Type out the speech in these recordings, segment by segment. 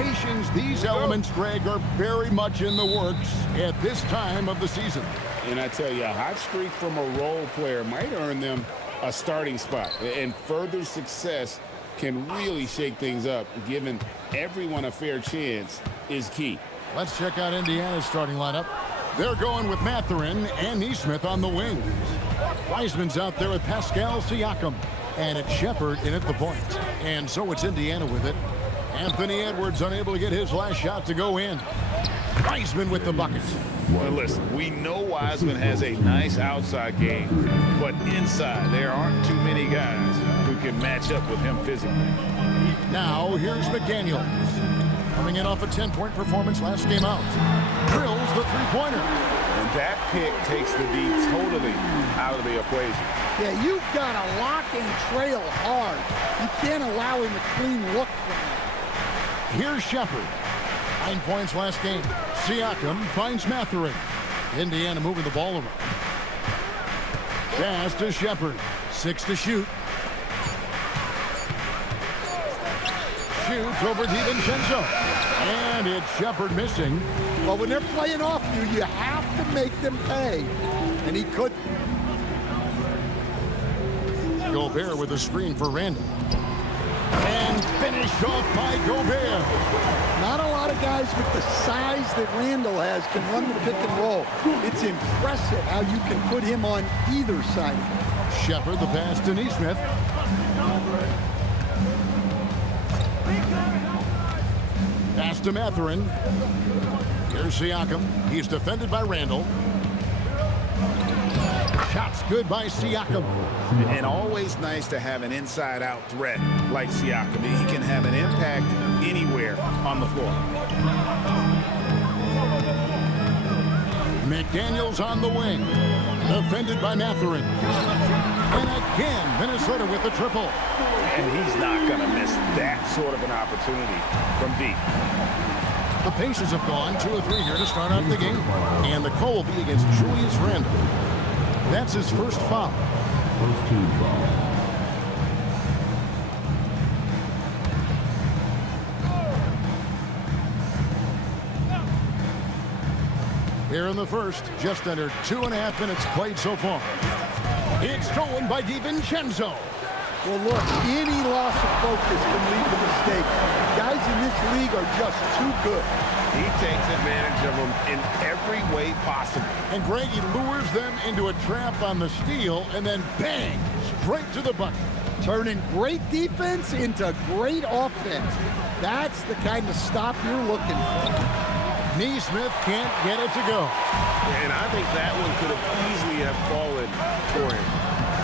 expectations, these elements, Greg, are very much in the works at this time of the season. And I tell you, a hot streak from a role player might earn them a starting spot. And further success can really shake things up. Giving everyone a fair chance is key. Let's check out Indiana's starting lineup. They're going with Mathurin and Neesmith on the wings. Wiseman's out there with Pascal Siakam. And it's Shepherd in at the point. And so it's Indiana with it. Anthony Edwards unable to get his last shot to go in. Wiseman with the buckets. Well, listen, we know Wiseman has a nice outside game, but inside there aren't too many guys who can match up with him physically. Now here's McDaniel. Coming in off a 10-point performance last game out. Drills the three-pointer. And that pick takes the D totally out of the equation. Yeah, you've got to lock and trail hard. You can't allow him a clean look from that. Here's Shepherd. 9 points last game. Siakam finds Mathurin. Indiana moving the ball around. Pass to Shepherd. 6 to shoot. Shoots over DiVincenzo. And it's Shepherd missing. Well, when they're playing off you, you have to make them pay. And he couldn't. Gobert with a screen for Randall. And finished off by Gobert. Not a lot of guys with the size that Randall has can run the pick and roll. It's impressive how you can put him on either side of it. Shepherd, the pass to Neesmith. Pass to Mathurin. Here's Siakam. He's defended by Randall. Shots good by Siakam. And always nice to have an inside-out threat like Siakam. He can have an impact anywhere on the floor. McDaniels on the wing. Defended by Mathurin. And again, Minnesota with the triple. And he's not going to miss that sort of an opportunity from deep. The Pacers have gone 2 or 3 here to start out the game. And the call will be against Julius Randle. That's his first foul. First team foul. Here in the first, just under 2.5 minutes played so far. It's stolen by DiVincenzo. Well, look, any loss of focus can lead to mistakes. Guys in this league are just too good. He takes advantage of them in every way possible. And Greg, he lures them into a trap on the steal, and then bang, straight to the bucket. Turning great defense into great offense. That's the kind of stop you're looking for. Neesmith can't get it to go. And I think that one could have easily have fallen for him.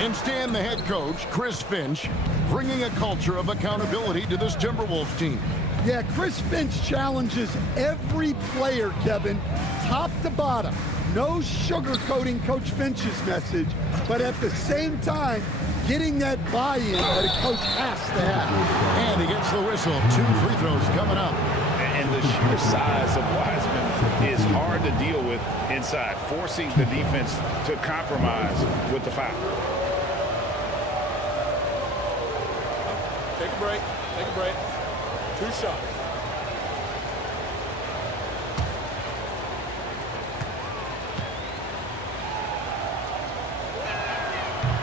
Instead, the head coach, Chris Finch, bringing a culture of accountability to this Timberwolves team. Yeah, Chris Finch challenges every player, Kevin, top to bottom. No sugarcoating Coach Finch's message, but at the same time, getting that buy-in that a coach has to have. And he gets the whistle. 2 free throws coming up. And the sheer size of Wiseman is hard to deal with inside, forcing the defense to compromise with the foul. Take a break. Take a break. 2 shots.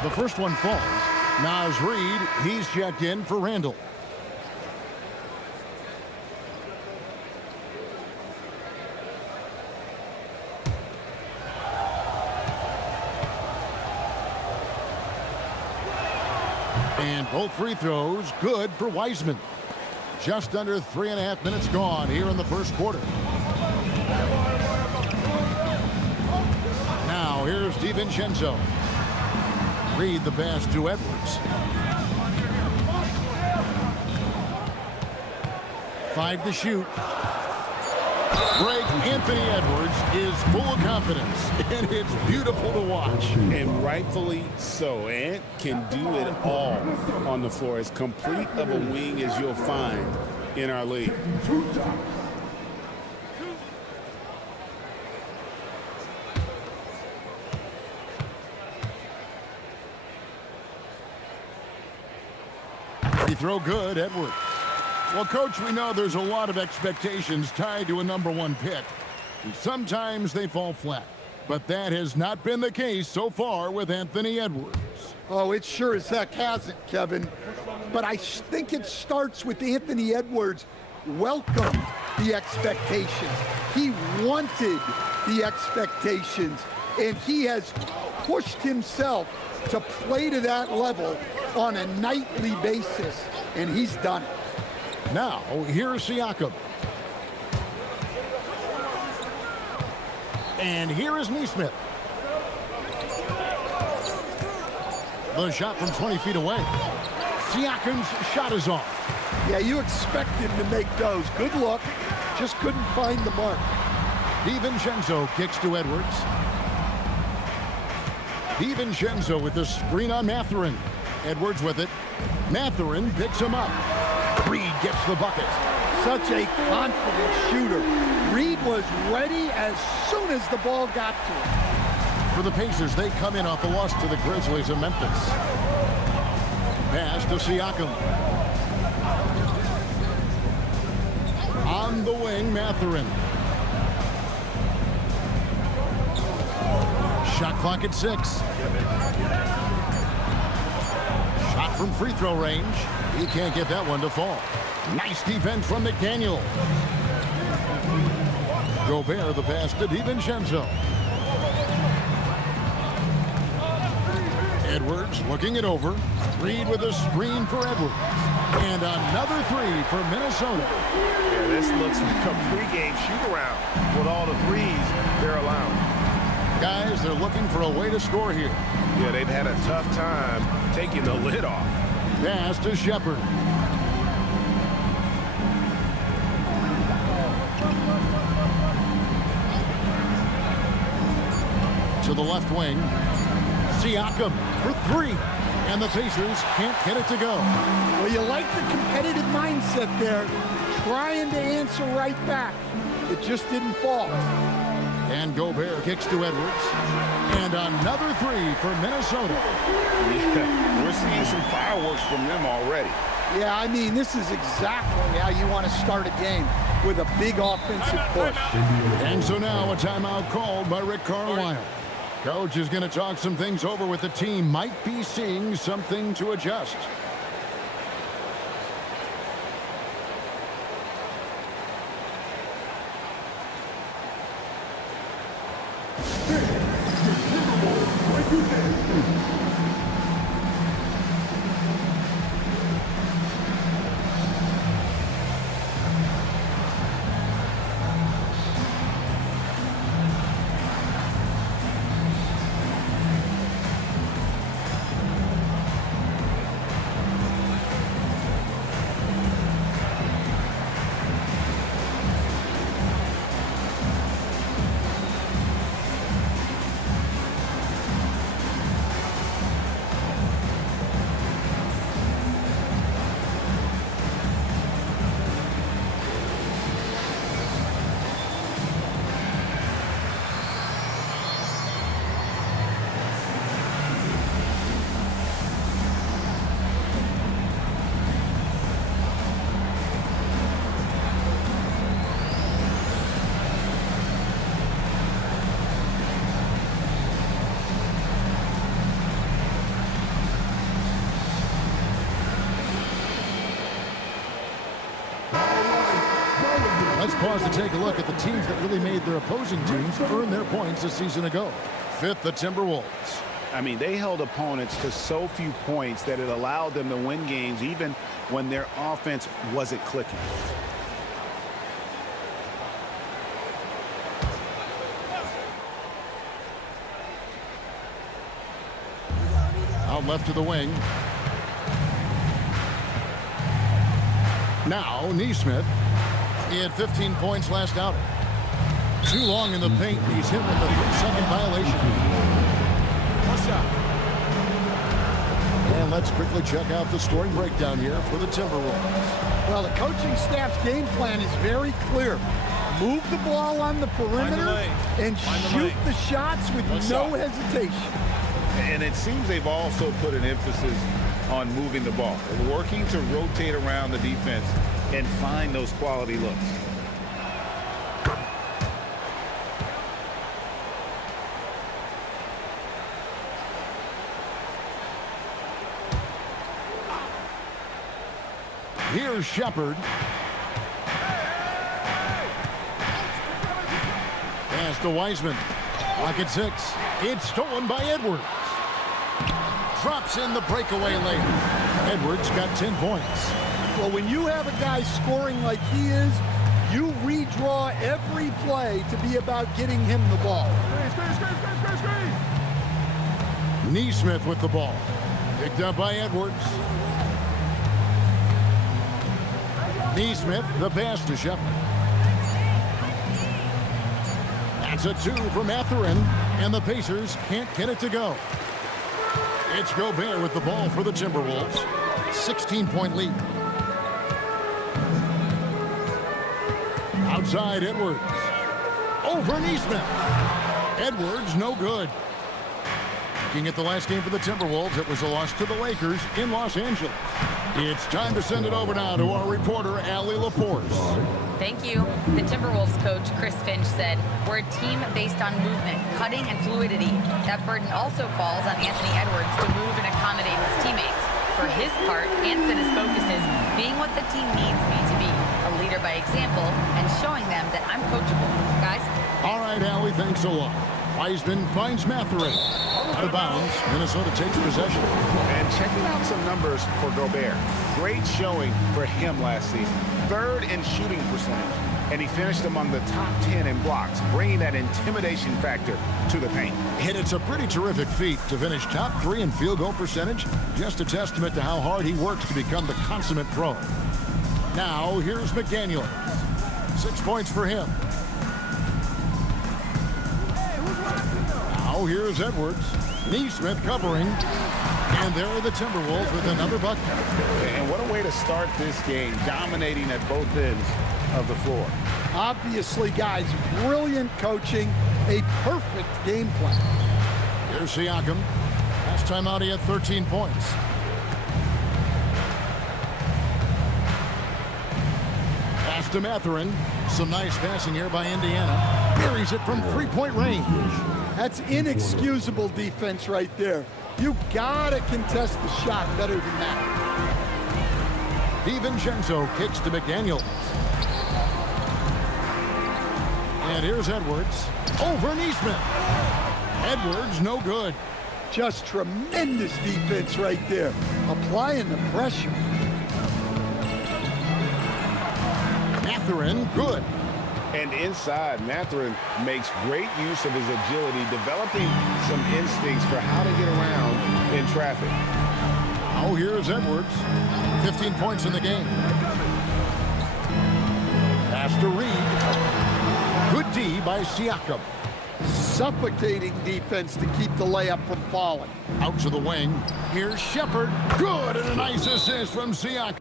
The first one falls. Naz Reid, he's checked in for Randall. And both free throws good for Wiseman. Just under 3.5 minutes gone here in the first quarter. Now here's DiVincenzo. Read the pass to Edwards. 5 to shoot. Greg, Anthony Edwards is full of confidence, and it's beautiful to watch. And rightfully so. Ant can do it all on the floor. As complete of a wing as you'll find in our league. Free throw good, Edwards. Well, Coach, we know there's a lot of expectations tied to a #1 pick. And sometimes they fall flat. But that has not been the case so far with Anthony Edwards. Oh, it sure as heck hasn't, Kevin. But I think it starts with Anthony Edwards welcomed the expectations. He wanted the expectations, and he has pushed himself to play to that level on a nightly basis, and he's done it. Now, here's Siakam. And here is Neesmith. The shot from 20 feet away. Siakam's shot is off. Yeah, you expect him to make those. Good look. Just couldn't find the mark. DiVincenzo kicks to Edwards. DiVincenzo with the screen on Mathurin. Edwards with it. Mathurin picks him up. Reed gets the bucket. Such a confident shooter. Reed was ready as soon as the ball got to him. For the Pacers, they come in off a loss to the Grizzlies of Memphis. Pass to Siakam. On the wing, Mathurin. Shot clock at 6. Shot from free throw range. He can't get that one to fall. Nice defense from McDaniel. Gobert the pass to DiVincenzo. Edwards looking it over. Reed with a screen for Edwards. And another three for Minnesota. Yeah, this looks like a pregame shoot-around with all the threes they're allowing. Guys, they're looking for a way to score here. Yeah, they've had a tough time taking the lid off. Pass to Shepard. To the left wing. Siakam for 3. And the Pacers can't get it to go. Well, you like the competitive mindset there, trying to answer right back. It just didn't fall. And Gobert kicks to Edwards. And another 3 for Minnesota. Yeah, we're seeing some fireworks from them already. Yeah, I mean, this is exactly how you want to start a game, with a big offensive push. And so now a timeout called by Rick Carlisle. Coach is going to talk some things over with the team. Might be seeing something to adjust. Let's pause to take a look at the teams that really made their opposing teams earn their points a season ago. 5th, the Timberwolves. I mean, they held opponents to so few points that it allowed them to win games even when their offense wasn't clicking. Out left to the wing. Now, Neesmith. He had 15 points last outing. Too long in the paint. He's hit with a 3-second violation. And let's quickly check out the scoring breakdown here for the Timberwolves. Well, the coaching staff's game plan is very clear. Move the ball on the perimeter and shoot the shots with no hesitation. And it seems they've also put an emphasis on moving the ball. They're working to rotate around the defense and find those quality looks. Here's Shepard. Pass to Wiseman. Pocket 6. It's stolen by Edwards. Drops in the breakaway lane. Edwards got 10 points. Well, when you have a guy scoring like he is, you redraw every play to be about getting him the ball. Neesmith with the ball. Picked up by Edwards. Neesmith, the pass to Shepard. That's a 2 for Mathurin, and the Pacers can't get it to go. It's Gobert with the ball for the Timberwolves. 16-point lead. Outside Edwards. Over Neesmith. Edwards, no good. Looking at the last game for the Timberwolves, it was a loss to the Lakers in Los Angeles. It's time to send it over now to our reporter, Allie LaForce. Thank you. The Timberwolves coach, Chris Finch, said, "We're a team based on movement, cutting, and fluidity. That burden also falls on Anthony Edwards to move and accommodate his teammates. For his part, Anthony's focus is being what the team needs me to be, a leader by example, and showing them that I'm coachable." Guys? All right, Allie, thanks a lot. Wiseman finds Mathurin. Out of bounds, Minnesota takes possession. And checking out some numbers for Gobert. Great showing for him last season. 3rd in shooting percentage. And he finished among the top 10 in blocks, bringing that intimidation factor to the paint. And it's a pretty terrific feat to finish top 3 in field goal percentage. Just a testament to how hard he works to become the consummate pro. Now, here's McDaniel. 6 points for him. Now, here's Edwards. Neesmith covering. And there are the Timberwolves with another bucket. And what a way to start this game, dominating at both ends of the floor. Obviously, guys, brilliant coaching, a perfect game plan. Here's Siakam. Last time out, he had 13 points. Pass to Mathurin. Some nice passing here by Indiana. Buries it from three-point range. That's inexcusable defense right there. You gotta contest the shot better than that. DiVincenzo kicks to McDaniel. And here's Edwards. Over Neesmith. Edwards, no good. Just tremendous defense right there. Applying the pressure. Mathurin, good. And inside, Mathurin makes great use of his agility, developing some instincts for how to get around in traffic. Oh, here's Edwards. 15 points in the game. Pass to Reed. Good D by Siakam. Suffocating defense to keep the layup from falling. Out to the wing. Here's Shepard. Good, and a nice assist from Siakam.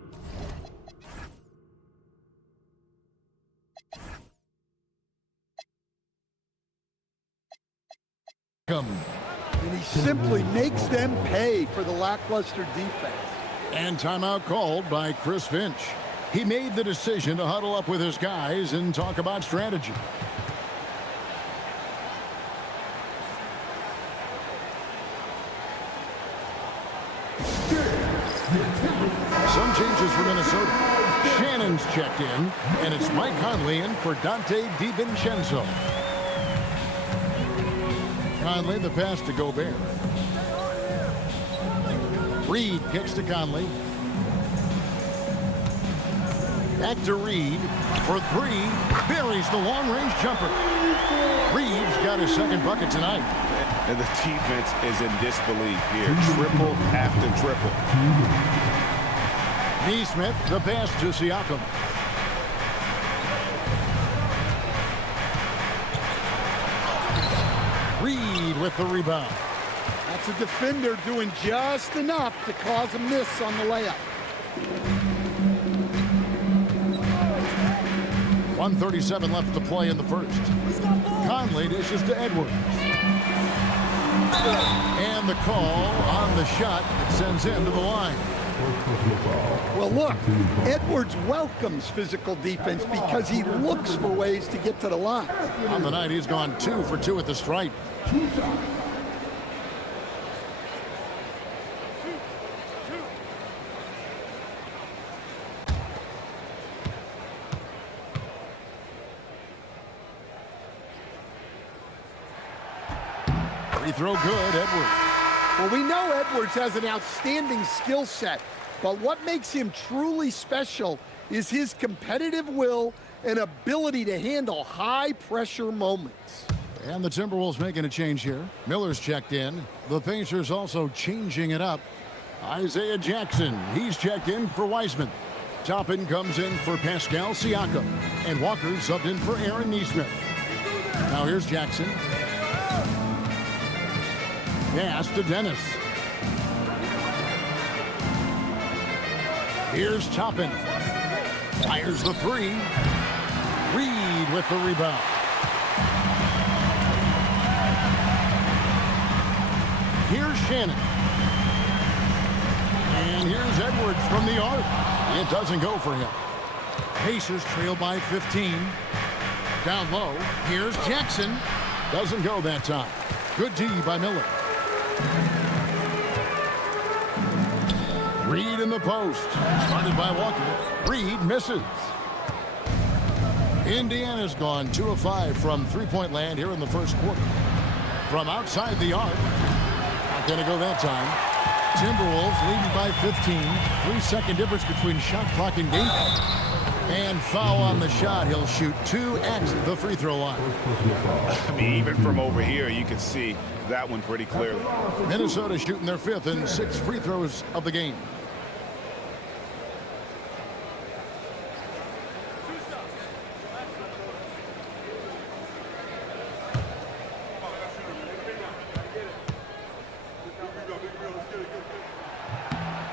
And he simply makes them pay for the lackluster defense. And timeout called by Chris Finch. He made the decision to huddle up with his guys and talk about strategy. Some changes for Minnesota. Shannon's checked in, and it's Mike Conley in for Dante DiVincenzo. Conley, the pass to Gobert. Reed kicks to Conley. Back to Reed for 3. Buries the long-range jumper. Reed's got his second bucket tonight. And the defense is in disbelief here. Triple after triple. Neesmith, the pass to Siakam. Reed with the rebound. That's a defender doing just enough to cause a miss on the layup. 1:37 left to play in the first. Conley dishes to Edwards. And the call on the shot that sends him to the line. First personal foul. Well, look, Edwards welcomes physical defense because he looks for ways to get to the line. On the night, he's gone 2 for 2 at the stripe. Free throw good, Edwards. Well, we know Edwards has an outstanding skill set, but what makes him truly special is his competitive will and ability to handle high-pressure moments. And the Timberwolves making a change here. Miller's checked in. The Pacers also changing it up. Isaiah Jackson, he's checked in for Wiseman. Toppin comes in for Pascal Siakam. And Walker subbed in for Aaron Nesmith. Now here's Jackson. Pass to Dennis. Here's Toppin. Fires the 3. Reed with the rebound. Here's Shannon. And here's Edwards from the arc. It doesn't go for him. Pacers trail by 15. Down low. Here's Jackson. Doesn't go that time. Good D by Miller. Reed in the post. Started by Walker. Reed misses. Indiana's gone 2 of 5 from three-point land here in the first quarter. From outside the arc. Not going to go that time. Timberwolves leading by 15. 3-second difference between shot clock and game clock. And foul on the shot. He'll shoot 2 at the free throw line. I mean, even from over here, you can see that one pretty clearly. Minnesota shooting their 5th and 6th free throws of the game.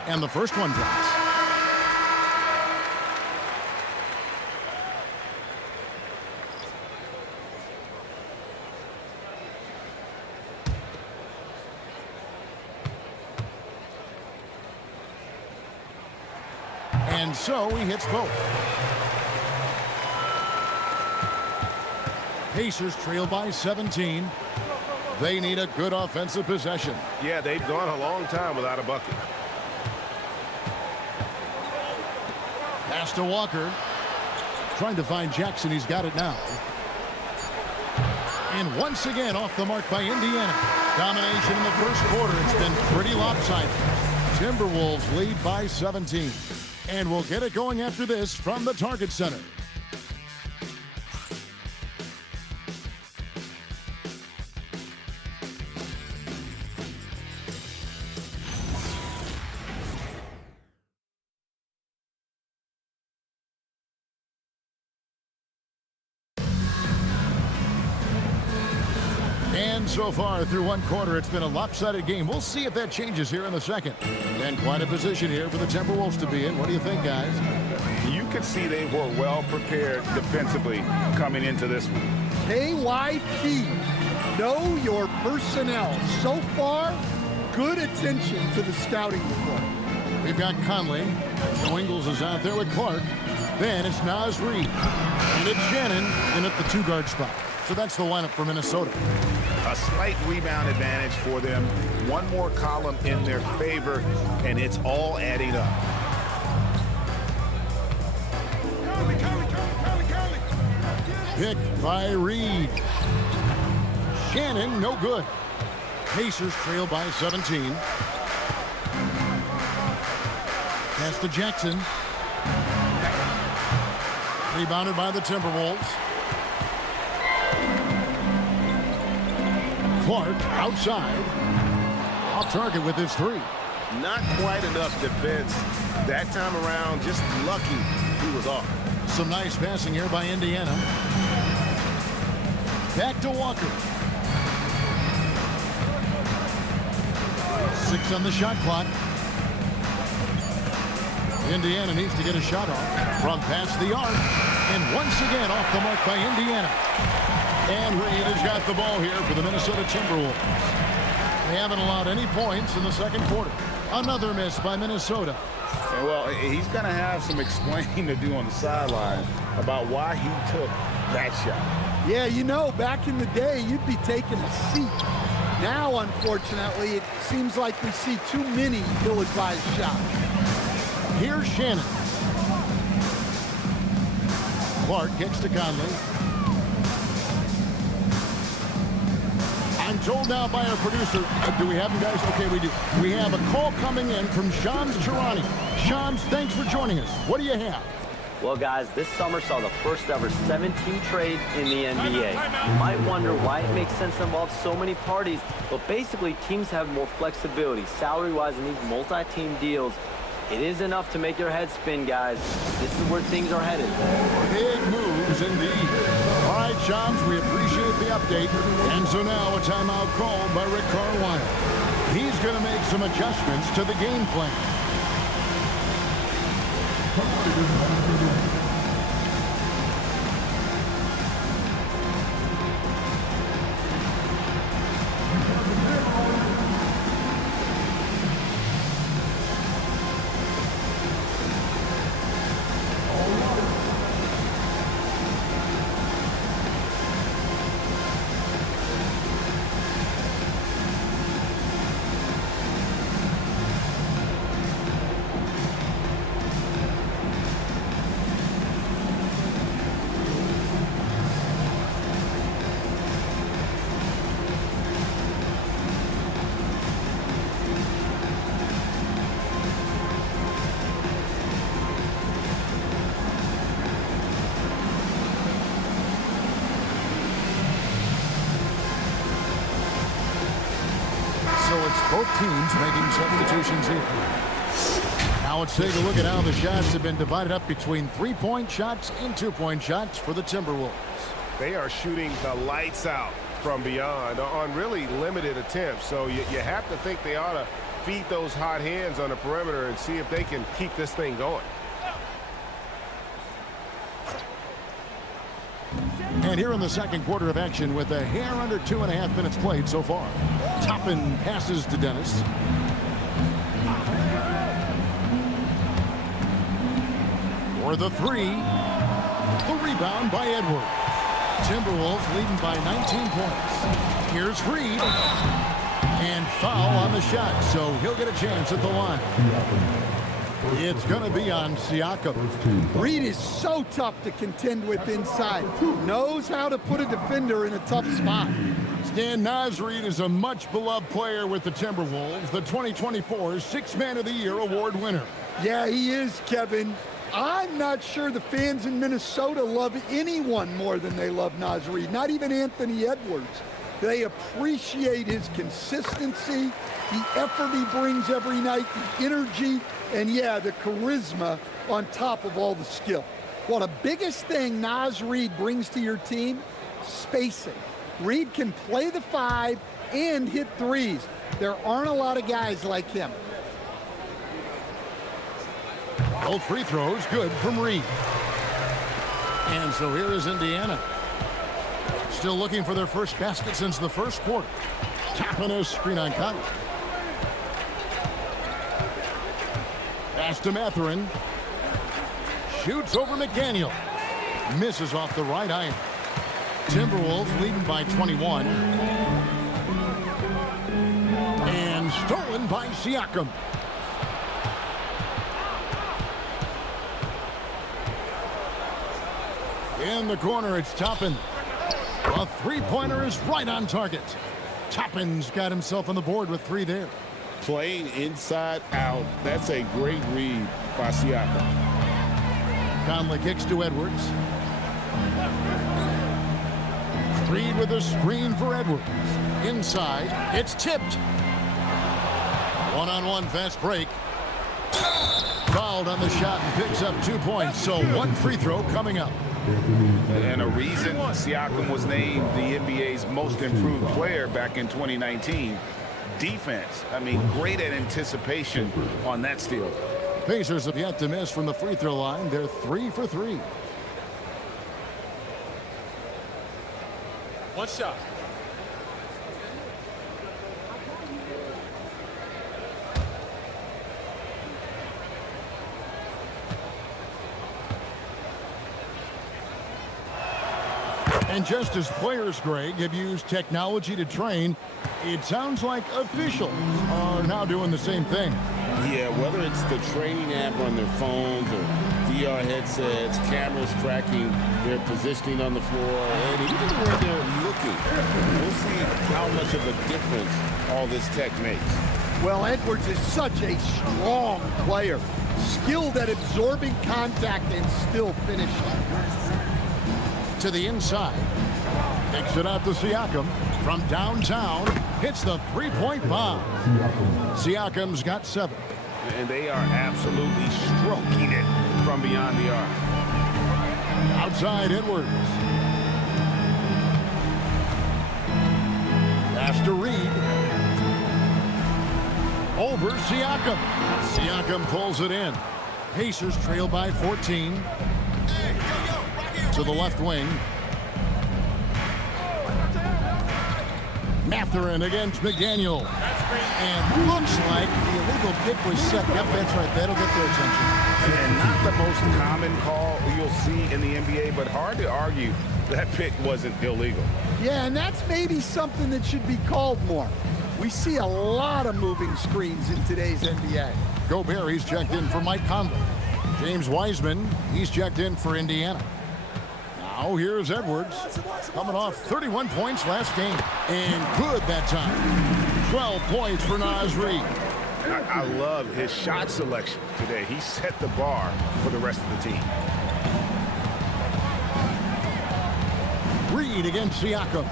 And the first one drops. And so he hits both. Pacers trail by 17. They need a good offensive possession. Yeah, they've gone a long time without a bucket. Pass to Walker. Trying to find Jackson. He's got it now. And once again off the mark by Indiana. Domination in the first quarter. It's been pretty lopsided. Timberwolves lead by 17. And we'll get it going after this from the Target Center. And so far through one quarter, it's been a lopsided game. We'll see if that changes here in the second. And quite a position here for the Timberwolves to be in. What do you think, guys? You could see they were well prepared defensively coming into this one. KYP, know your personnel. So far, good attention to the scouting report. We've got Conley. Joe Ingles is out there with Clark. Then it's Naz Reid. And it's Shannon in at the 2-guard spot. So that's the lineup for Minnesota. A slight rebound advantage for them. One more column in their favor, and it's all adding up. Picked by Reed. Shannon, no good. Pacers trail by 17. Pass to Jackson. Rebounded by the Timberwolves. Clark outside. Off target with his 3. Not quite enough defense. That time around, just lucky he was off. Some nice passing here by Indiana. Back to Walker. 6 on the shot clock. Indiana needs to get a shot off from past the arc. And once again off the mark by Indiana. And Reed has got the ball here for the Minnesota Timberwolves. They haven't allowed any points in the second quarter. Another miss by Minnesota. And well, he's going to have some explaining to do on the sideline about why he took that shot. Yeah, you know, back in the day, you'd be taking a seat. Now, unfortunately, it seems like we see too many ill-advised shots. Here's Shannon. Clark kicks to Conley. I'm told now by our producer, do we have him, guys? Okay, we do. We have a call coming in from Shams Charani. Shams, thanks for joining us. What do you have? Well, guys, this summer saw the first ever 7-team trade in the NBA. You might wonder why it makes sense to involve so many parties, but basically teams have more flexibility salary-wise in these multi-team deals. It is enough to make your head spin, guys. This is where things are headed. Big moves indeed. All right, Shams, we appreciate the update. And so now a timeout called by Rick Carlisle. He's going to make some adjustments to the game plan. So it's both teams making substitutions here. Now let's take a look at how the shots have been divided up between three-point shots and two-point shots for the Timberwolves. They are shooting the lights out from beyond on really limited attempts. So you have to think they ought to feed those hot hands on the perimeter and see if they can keep this thing going. And here in the second quarter of action with a hair under 2.5 minutes played so far. Toppin passes to Dennis. For the three. The rebound by Edwards. Timberwolves leading by 19 points. Here's Reed. And foul on the shot, so he'll get a chance at the line. It's going to be on Siakam. Reed is so tough to contend with inside. Knows how to put a defender in a tough spot. Stan Nasreed is a much-beloved player with the Timberwolves, the 2024 Sixth Man of the Year award winner. Yeah, he is, Kevin. I'm not sure the fans in Minnesota love anyone more than they love Naz Reid, not even Anthony Edwards. They appreciate his consistency, the effort he brings every night, the energy, and yeah, the charisma on top of all the skill. Well, the biggest thing Naz Reid brings to your team, spacing. Reid can play the five and hit threes. There aren't a lot of guys like him. Both free throws good from Reid. And so here is Indiana. Still looking for their first basket since the first quarter. Tapping a screen on Conley. Pass to Mathurin. Shoots over McDaniel. Misses off the right iron. Timberwolves leading by 21. And stolen by Siakam. In the corner, it's Toppin. A three-pointer is right on target. Toppin's got himself on the board with three there. Playing inside out. That's a great read by Siakam. Conley kicks to Edwards. Reid with a screen for Edwards. Inside, it's tipped. One-on-one fast break. Fouled on the shot and picks up 2 points. So one free throw coming up. And a reason Siakam was named the NBA's most improved player back in 2019. Defense. I mean, great at anticipation on that steal. Pacers have yet to miss from the free throw line. They're 3 for 3. One shot. And just as players, Greg, have used technology to train, it sounds like officials are now doing the same thing. Yeah, whether it's the training app on their phones or VR headsets, cameras tracking their positioning on the floor, and even where they're looking, we'll see how much of a difference all this tech makes. Well, Edwards is such a strong player, skilled at absorbing contact and still finishing. To the inside, takes it out to Siakam from downtown, hits the three-point bomb. Siakam's got 7. And they are absolutely stroking it from beyond the arc. Outside Edwards. Pass to Reed. Over Siakam. Siakam pulls it in. Pacers trail by 14. To the left wing. Mathurin against McDaniel. And looks like the illegal pick was set. Yep, that's right. That'll get their attention. And not the most common call you'll see in the NBA, but hard to argue that pick wasn't illegal. Yeah, and that's maybe something that should be called more. We see a lot of moving screens in today's NBA. Gobert, he's checked in for Mike Conley. James Wiseman, he's checked in for Indiana. Now here's Edwards, coming off 31 points last game. And good that time. 12 points for Naz Reid. I love his shot selection today. He set the bar for the rest of the team. Reed against Siakam.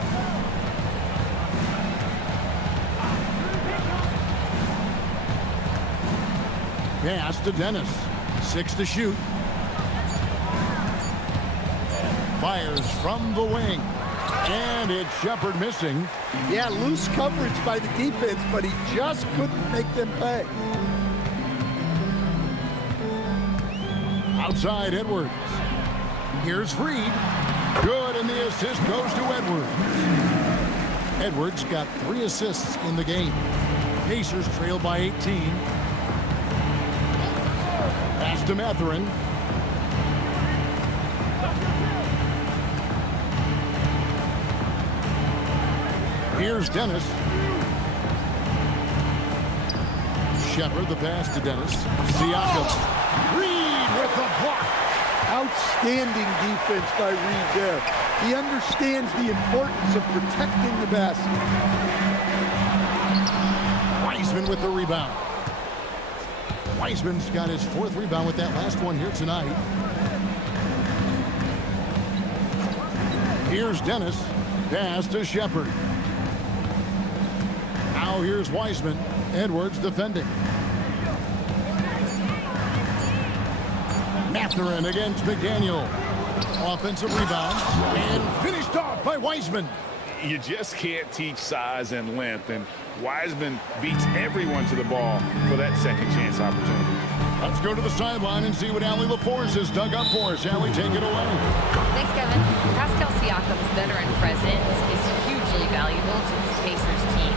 Pass to Dennis. 6 to shoot. Fires from the wing. And it's Shepard missing. Yeah, loose coverage by the defense, but he just couldn't make them pay. Outside Edwards. Here's Reed. Good, and the assist goes to Edwards. Edwards got 3 assists in the game. Pacers trail by 18. Pass to Mathurin. Here's Dennis. Shepard, the pass to Dennis. Siakam. Reed with the block. Outstanding defense by Reed there. He understands the importance of protecting the basket. Wiseman with the rebound. Wiseman's got his 4th rebound with that last one here tonight. Here's Dennis. Pass to Shepard. Now here's Wiseman. Edwards defending. Mathurin against McDaniel. Offensive rebound. And finished off by Wiseman. You just can't teach size and length, and Wiseman beats everyone to the ball for that second chance opportunity. Let's go to the sideline and see what Allie LaForce has dug up for us. Allie, take it away. Thanks, Kevin. Pascal Siakam's veteran presence is hugely valuable to this Pacers team.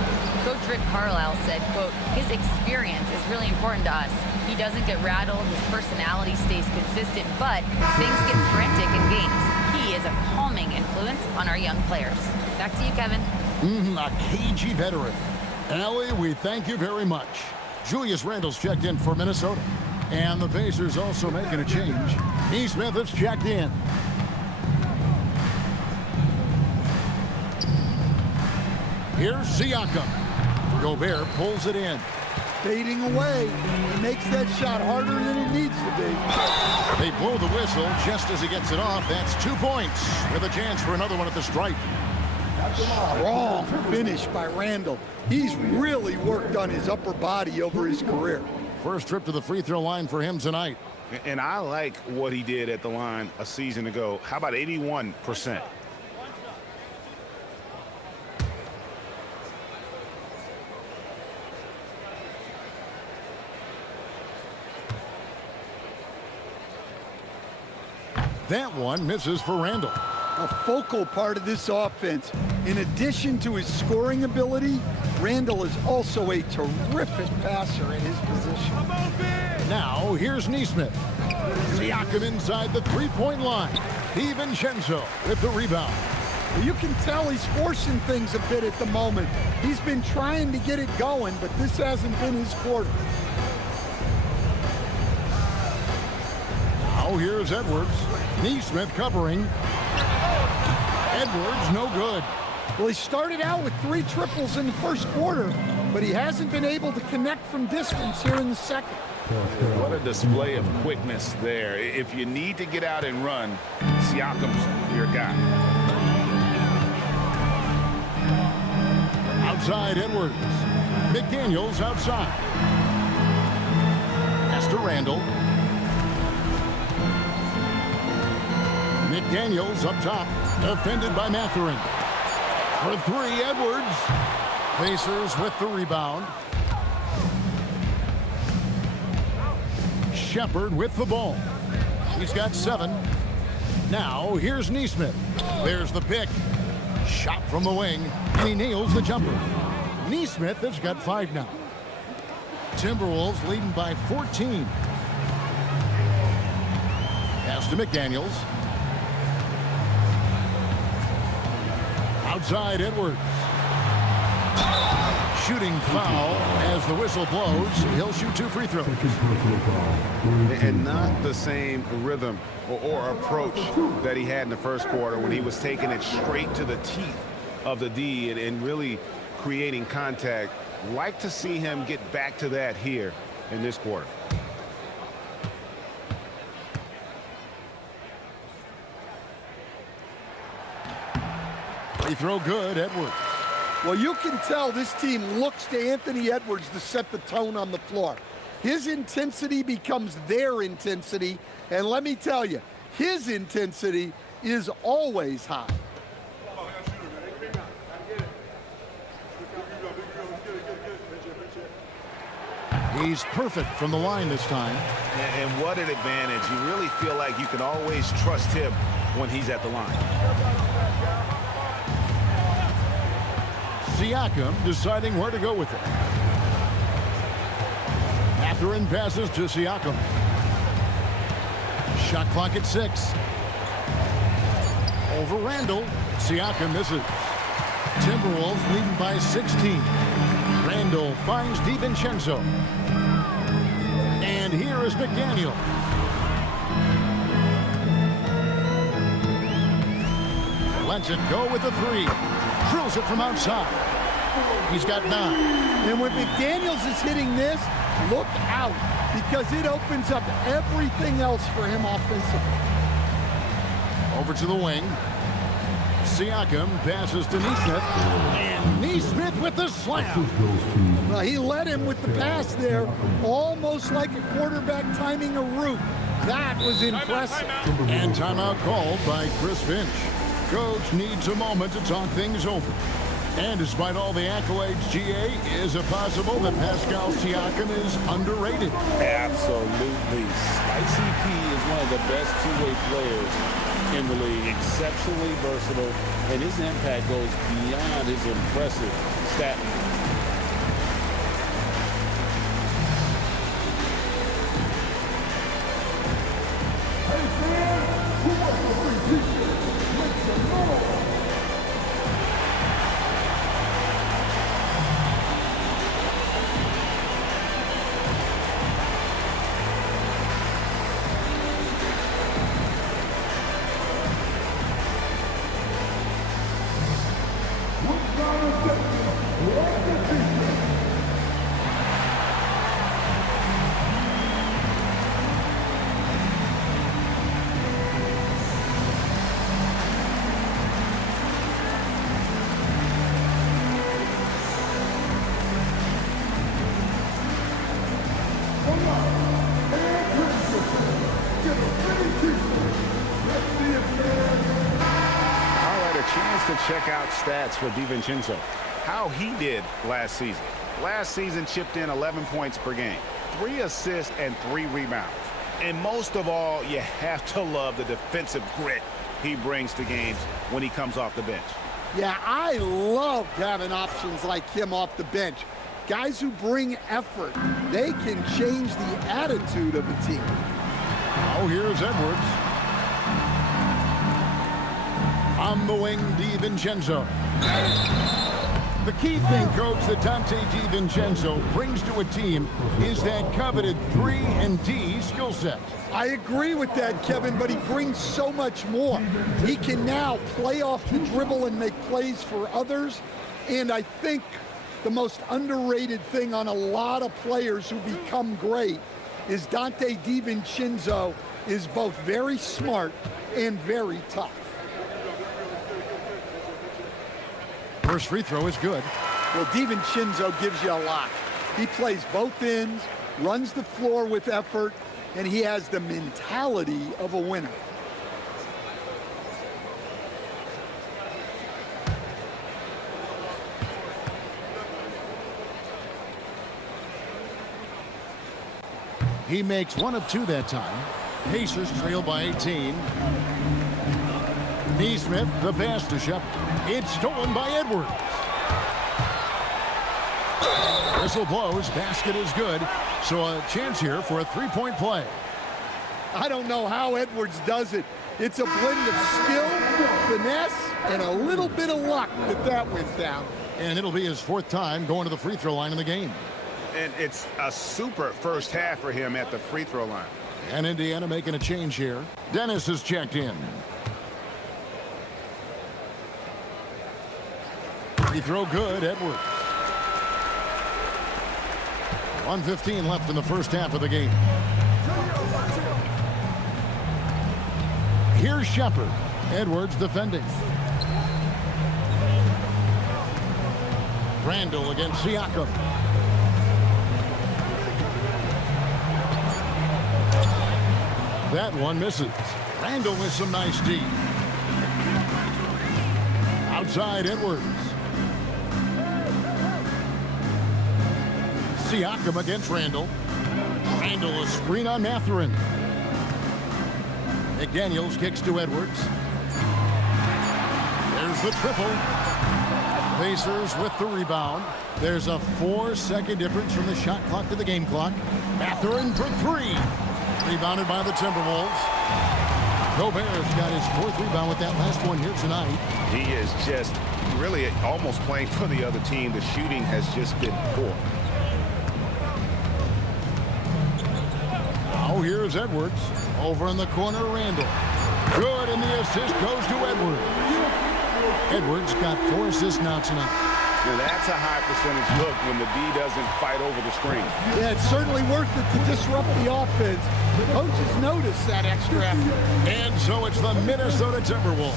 Coach Rick Carlisle said, quote, his experience is really important to us. He doesn't get rattled, his personality stays consistent, but things get frantic in games. He is a calming influence on our young players. Back to you, Kevin. A cagey veteran. Allie, we thank you very much. Julius Randle's checked in for Minnesota. And the Pacers also making a change. Nesmith has checked in. Here's Siakam. Gobert pulls it in. Fading away. He makes that shot harder than it needs to be. They blow the whistle just as he gets it off. That's 2 points with a chance for another one at the stripe. Strong finish by Randle. He's really worked on his upper body over his career. First trip to the free throw line for him tonight. And I like what he did at the line a season ago. How about 81%? That one misses for Randle. A focal part of this offense. In addition to his scoring ability, Randle is also a terrific passer in his position. Now, here's Nesmith. Siakam inside the three-point line. DiVincenzo with the rebound. You can tell he's forcing things a bit at the moment. He's been trying to get it going, but this hasn't been his quarter. Now here's Edwards. Neesmith covering. Edwards, no good. Well, he started out with 3 triples in the first quarter, but he hasn't been able to connect from distance here in the second. What a display of quickness there. If you need to get out and run, Siakam's your guy. Outside Edwards. McDaniels outside. Pass to Randall. McDaniels up top. Defended by Mathurin. For 3, Edwards. Pacers with the rebound. Shepard with the ball. He's got 7. Now here's Neesmith. There's the pick. Shot from the wing, and he nails the jumper. Neesmith has got 5 now. Timberwolves leading by 14. Pass to McDaniels. Outside Edwards. Shooting foul as the whistle blows. He'll shoot 2 free throws. And not the same rhythm or approach that he had in the first quarter when he was taking it straight to the teeth of the D and really creating contact. Like to see him get back to that here in this quarter. Free throw good, Edwards. Well, you can tell this team looks to Anthony Edwards to set the tone on the floor. His intensity becomes their intensity, and let me tell you, his intensity is always high. He's perfect from the line this time. And what an advantage. You really feel like you can always trust him when he's at the line. Siakam deciding where to go with it. Mathurin passes to Siakam. Shot clock at 6. Over Randall. Siakam misses. Timberwolves leading by 16. Randall finds DiVincenzo. And here is McDaniel. Lets it go with the 3. Drills it from outside. He's got 9. And when McDaniels is hitting this, look out, because it opens up everything else for him offensively. Over to the wing. Siakam passes to Neesmith. And Neesmith with the slam. Well, he led him with the pass there, almost like a quarterback timing a route. That was impressive. And timeout called by Chris Finch. Coach needs a moment to talk things over. And despite all the accolades, GA, is it possible that Pascal Siakam is underrated? Absolutely. Spicy P is one of the best two-way players in the league. Exceptionally versatile, and his impact goes beyond his impressive stat line. Check out stats for DiVincenzo. How he did last season. Last season chipped in 11 points per game, 3 assists and 3 rebounds. And most of all, you have to love the defensive grit he brings to games when he comes off the bench. Yeah, I love having options like him off the bench. Guys who bring effort. They can change the attitude of a team. Oh, here's Edwards. On the wing, DiVincenzo. The key thing, Coach, that Dante DiVincenzo brings to a team is that coveted 3-and-D skill set. I agree with that, Kevin, but he brings so much more. He can now play off the dribble and make plays for others. And I think the most underrated thing on a lot of players who become great is Dante DiVincenzo is both very smart and very tough. First free throw is good. Well, DiVincenzo gives you a lot. He plays both ends, runs the floor with effort, and he has the mentality of a winner. He makes 1 of 2 that time. Pacers trail by 18. Neesmith, the pass to Shepard. It's stolen by Edwards. Whistle blows. Basket is good. So a chance here for a three-point play. I don't know how Edwards does it. It's a blend of skill, finesse, and a little bit of luck that went down. And it'll be his 4th time going to the free throw line in the game. And it's a super first half for him at the free throw line. And Indiana making a change here. Dennis is checked in. Free throw good, Edwards. 1:15 left in the first half of the game. Here's Shepard. Edwards defending. Randall against Siakam. That one misses. Randall with some nice D. Outside Edwards. Siakam against Randall. Randall a screen on Mathurin. McDaniels kicks to Edwards. There's the triple. Pacers with the rebound. There's a 4-second difference from the shot clock to the game clock. Mathurin for 3. Rebounded by the Timberwolves. Gobert's got his 4th rebound with that last one here tonight. He is just really almost playing for the other team. The shooting has just been poor. Now here's Edwards. Over in the corner, Randall. Good, and the assist goes to Edwards. Edwards got 4 assists now tonight. Now that's a high percentage look when the D doesn't fight over the screen. Yeah, it's certainly worth it to disrupt the offense. The coaches notice that extra effort. And so it's the Minnesota Timberwolves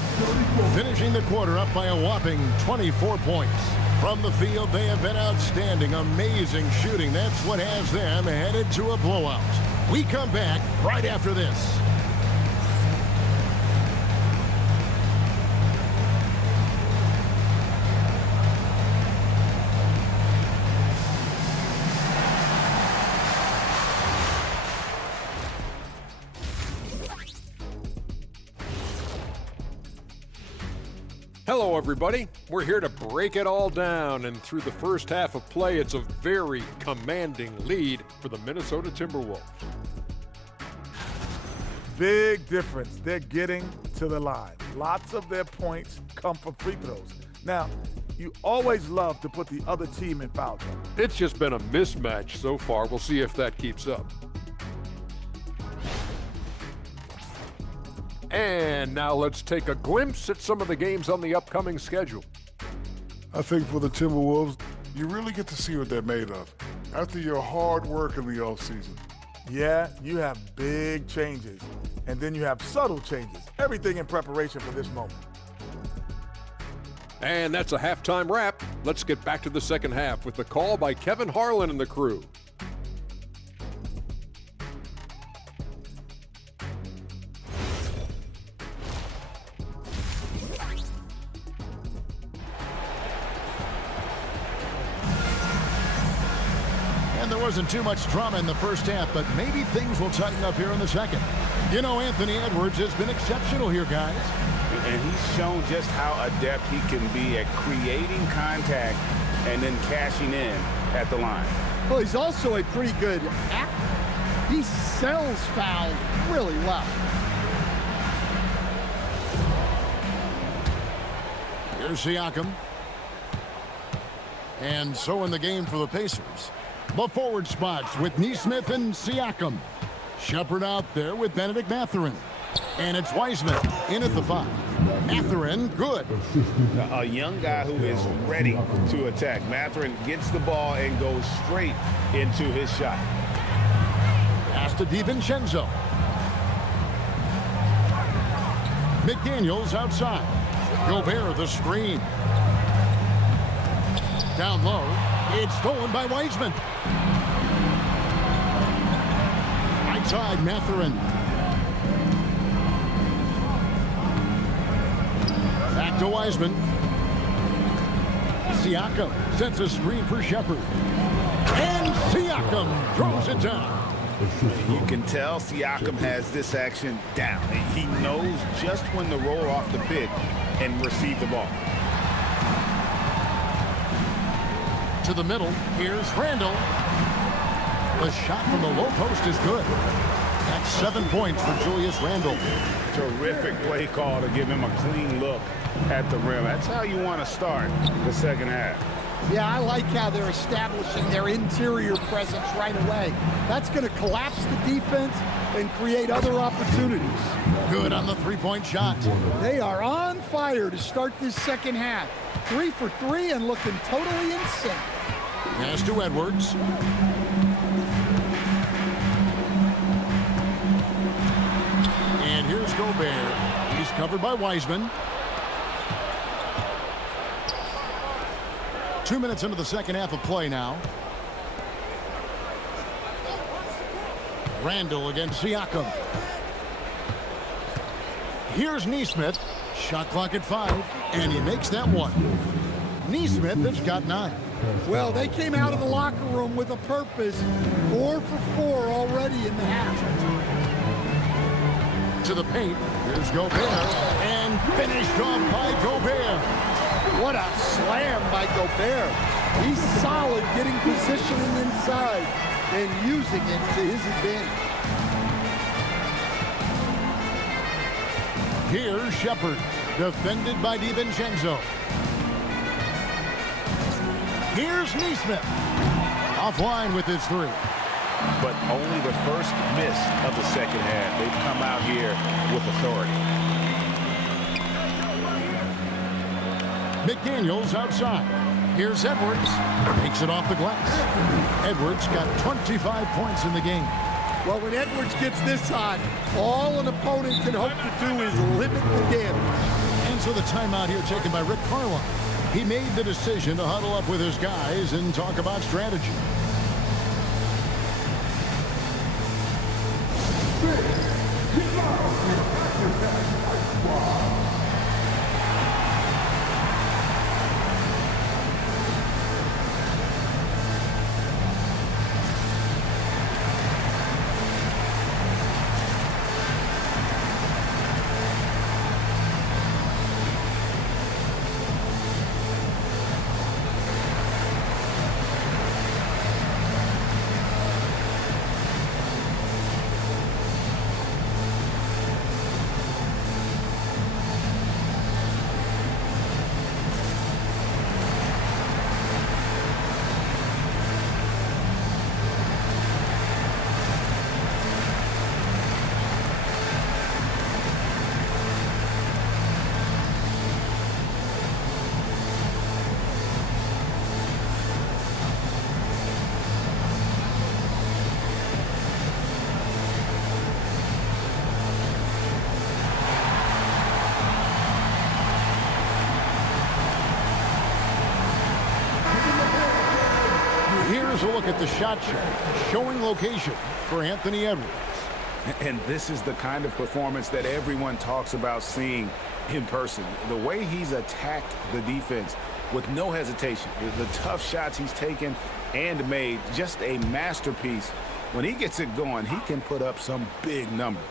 finishing the quarter up by a whopping 24 points. From the field, they have been outstanding. Amazing shooting. That's what has them headed to a blowout. We come back right after this. Hello, everybody. We're here to break it all down, and through the first half of play, it's a very commanding lead for the Minnesota Timberwolves. Big difference. They're getting to the line. Lots of their points come from free throws. Now, you always love to put the other team in foul trouble. It's just been a mismatch so far. We'll see if that keeps up. And now let's take a glimpse at some of the games on the upcoming schedule. I think for the Timberwolves, you really get to see what they're made of after your hard work in the offseason. Yeah, you have big changes, and then you have subtle changes. Everything in preparation for this moment. And that's a halftime wrap. Let's get back to the second half with the call by Kevin Harlan and the crew. And there wasn't too much drama in the first half, but maybe things will tighten up here in the second. You know, Anthony Edwards has been exceptional here, guys. And he's shown just how adept he can be at creating contact and then cashing in at the line. Well, he's also a pretty good actor. He sells fouls really well. Here's Siakam. And so in the game for the Pacers, the forward spots with Nesmith and Siakam. Shepard out there with Benedict Mathurin. And it's Wiseman in at the 5. Mathurin, good. A young guy who is ready to attack. Mathurin gets the ball and goes straight into his shot. Pass to DiVincenzo. McDaniels outside. Gobert the screen. Down low. It's stolen by Wiseman. Right side, Mathurin. Back to Wiseman. Siakam sets a screen for Shepard. And Siakam throws it down. You can tell Siakam has this action down. He knows just when to roll off the pick and receive the ball. To the middle, here's Randall. The shot from the low post is good. That's 7 points for Julius Randle. Terrific play call to give him a clean look at the rim. That's how you want to start the second half. Yeah, I like how they're establishing their interior presence right away. That's going to collapse the defense and create other opportunities. Good on the three-point shot. They are on fire to start this second half. 3 for 3 and looking totally in sync. Pass to Edwards. And here's Gobert. He's covered by Wiseman. 2 minutes into the second half of play now. Randall against Siakam. Here's Nesmith. Shot clock at 5, and he makes that one. Nesmith has got 9. Well, they came out of the locker room with a purpose. 4 for 4 already in the half. To the paint. Here's Gobert. And finished off by Gobert. What a slam by Gobert. He's solid getting positioning inside and using it to his advantage. Here's Shepard, defended by DiVincenzo. Here's Nesmith, offline with his 3. But only the first miss of the second half. They've come out here with authority. McDaniels outside. Here's Edwards. Takes it off the glass. Edwards got 25 points in the game. Well, when Edwards gets this hot, all an opponent can hope to do is limit the damage. And so the timeout here taken by Rick Carlisle. He made the decision to huddle up with his guys and talk about strategy. Here's a look at the shot chart, showing location for Anthony Edwards. And this is the kind of performance that everyone talks about seeing in person. The way he's attacked the defense with no hesitation. The tough shots he's taken and made, just a masterpiece. When he gets it going, he can put up some big numbers.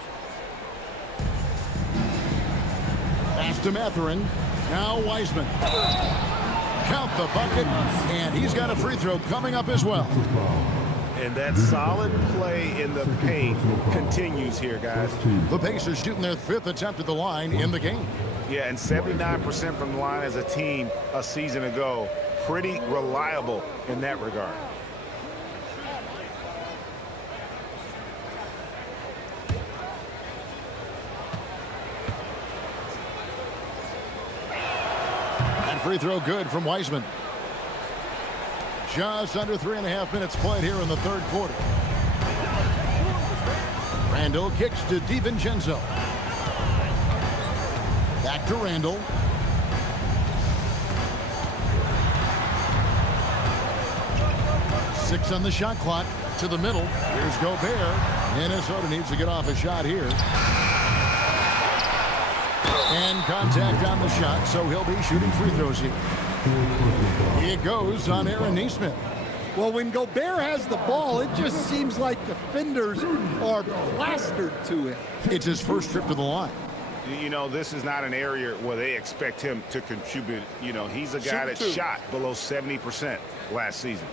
Pass to Mathurin. Now Wiseman. Count the bucket, and he's got a free throw coming up as well. And that solid play in the paint continues here, guys. The Pacers shooting their 5th attempt at the line in the game. Yeah, and 79% from the line as a team a season ago. Pretty reliable in that regard. And free throw good from Wiseman. Just under 3.5 minutes played here in the third quarter. Randall kicks to DiVincenzo. Back to Randall. Six on the shot clock. To the middle. Here's Gobert. Minnesota needs to get off a shot here. And contact on the shot, so he'll be shooting free throws here. It goes on Aaron Nesmith. Well, when Gobert has the ball, it just seems like defenders are plastered to him. It's his first trip to the line. You know, this is not an area where they expect him to contribute. You know, he's a guy that shot below 70% last season.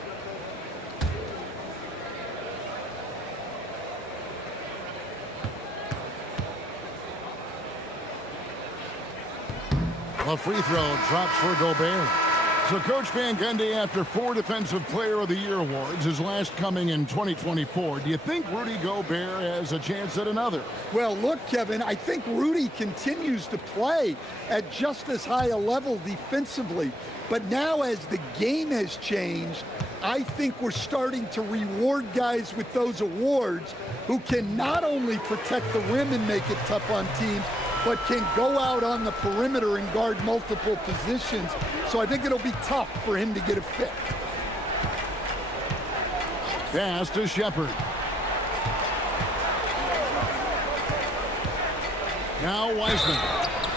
A free throw drops for Gobert. So Coach Van Gundy, after 4 Defensive Player of the Year awards, his last coming in 2024, do you think Rudy Gobert has a chance at another? Well, look, Kevin, I think Rudy continues to play at just as high a level defensively. But now as the game has changed, I think we're starting to reward guys with those awards who can not only protect the rim and make it tough on teams, but can go out on the perimeter and guard multiple positions. So I think it'll be tough for him to get a fifth. Pass to Shepard. Now Wiseman.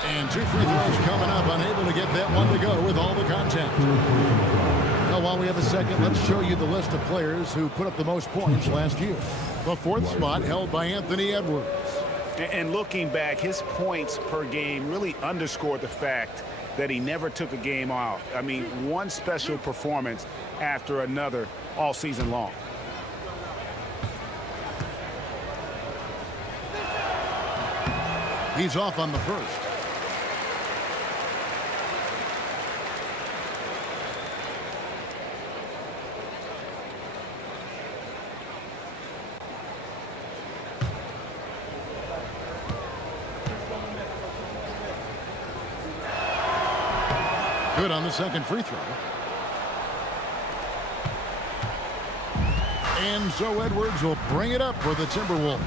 And 2 free throws coming up, unable to get that one to go with all the contact. Now, while we have a second, let's show you the list of players who put up the most points last year. The 4th spot held by Anthony Edwards. And looking back, his points per game really underscored the fact that he never took a game off. I mean, one special performance after another all season long. He's off on the first. Good on the second free throw. And so Edwards will bring it up for the Timberwolves.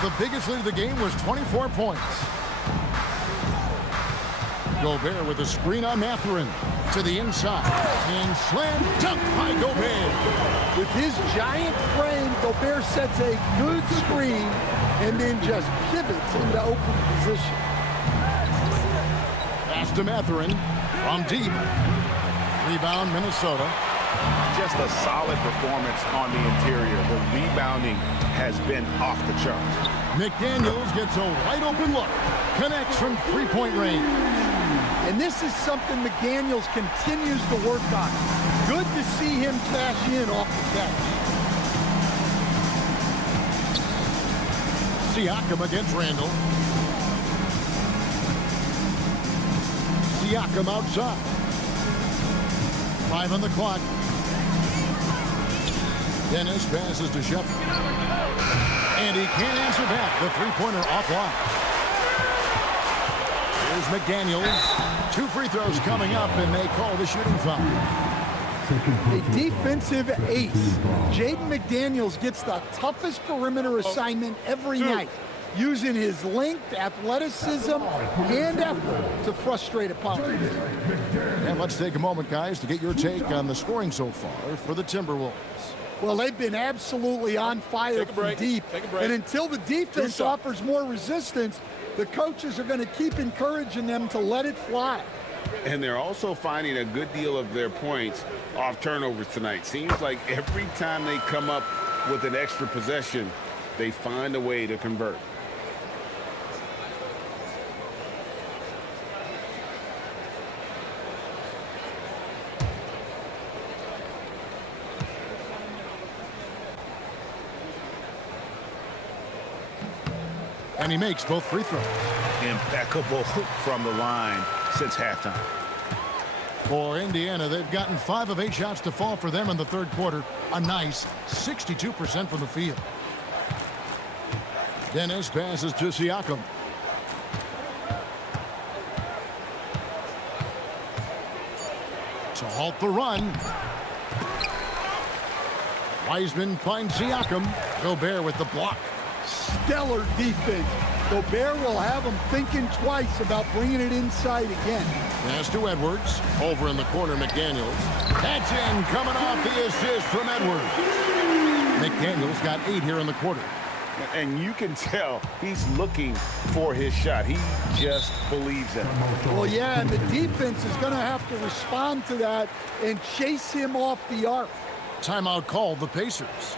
The biggest lead of the game was 24 points. Gobert with a screen on Mathurin to the inside. And slam dunk by Gobert. With his giant frame, Gobert sets a good screen and then just pivots into open position. Pass to Mathurin. From deep. Rebound, Minnesota. Just a solid performance on the interior. The rebounding has been off the charts. McDaniels gets a wide open look. Connects from 3-point range. And this is something McDaniels continues to work on. Good to see him cash in off the catch. Siakam against Randall. Siakam outside. 5 on the clock. Dennis passes to Shepard. And he can't answer back. The 3-pointer offline. Here's McDaniels. 2 free throws coming up, and they call the shooting foul. A defensive ace. Jaden McDaniels gets the toughest perimeter assignment every night, using his length, athleticism, and effort to frustrate opponents. And let's take a moment, guys, to get your take on the scoring so far for the Timberwolves. Well, they've been absolutely on fire from deep. And until the defense offers more resistance, the coaches are going to keep encouraging them to let it fly. And they're also finding a good deal of their points off turnovers tonight. Seems like every time they come up with an extra possession, they find a way to convert. And he makes both free throws. Impeccable from the line since halftime. For Indiana, they've gotten 5 of 8 shots to fall for them in the third quarter. A nice 62% from the field. Dennis passes to Siakam. To halt the run. Wiseman finds Siakam. Gobert with the block. Stellar defense. Gobert will have him thinking twice about bringing it inside again. Pass to Edwards. Over in the corner, McDaniels. That's in, coming off the assist from Edwards. McDaniels got 8 here in the quarter. And you can tell he's looking for his shot. He just believes in it. Well, yeah, and the defense is going to have to respond to that and chase him off the arc. Timeout called the Pacers.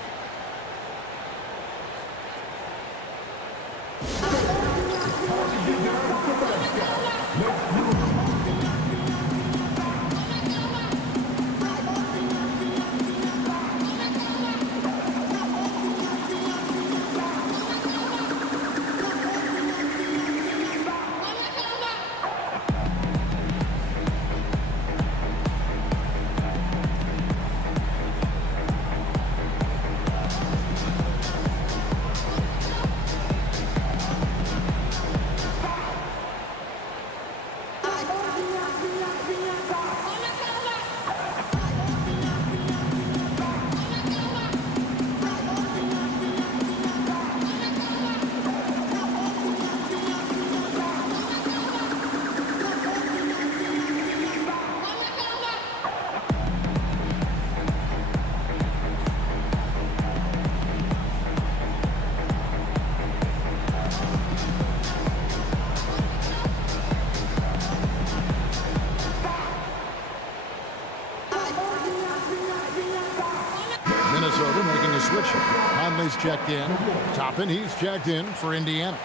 Minnesota making a switch. Conley's checked in. Toppin, he's checked in for Indiana.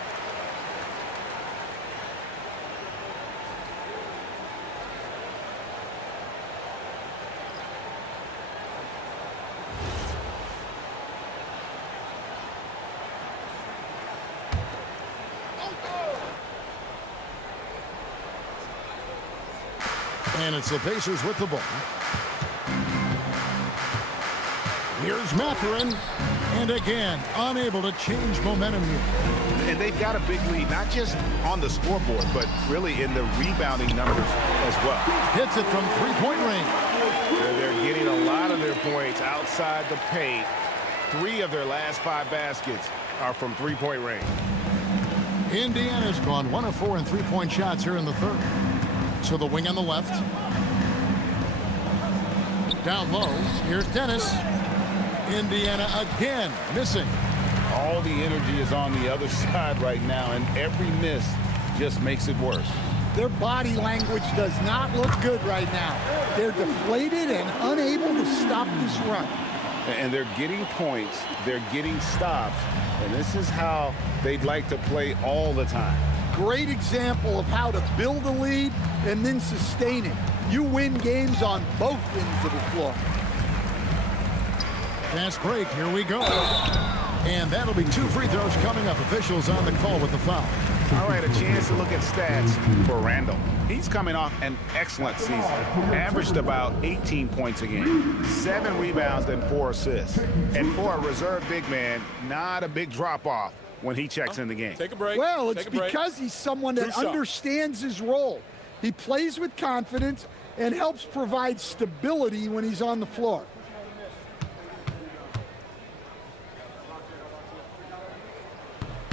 And it's the Pacers with the ball. Here's Mathurin, and again, unable to change momentum here. And they've got a big lead, not just on the scoreboard, but really in the rebounding numbers as well. Hits it from three-point range. They're getting a lot of their points outside the paint. 3 of their last 5 baskets are from three-point range. Indiana's gone 1 of 4 in three-point shots here in the third. To the wing on the left. Down low, here's Dennis. Indiana again missing. All the energy is on the other side right now, and every miss just makes it worse. Their body language does not look good right now. They're deflated and unable to stop this run. And they're getting points, they're getting stops, and this is how they'd like to play all the time. Great example of how to build a lead and then sustain it. You win games on both ends of the floor. Fast break, here we go. And that'll be 2 free throws coming up. Officials on the call with the foul. All right, a chance to look at stats for Randall. He's coming off an excellent season. Averaged about 18 points a game, 7 rebounds and 4 assists. And for a reserve big man, not a big drop-off when he checks in the game. Take a break. Well, it's because he's someone that understands his role. He plays with confidence and helps provide stability when he's on the floor.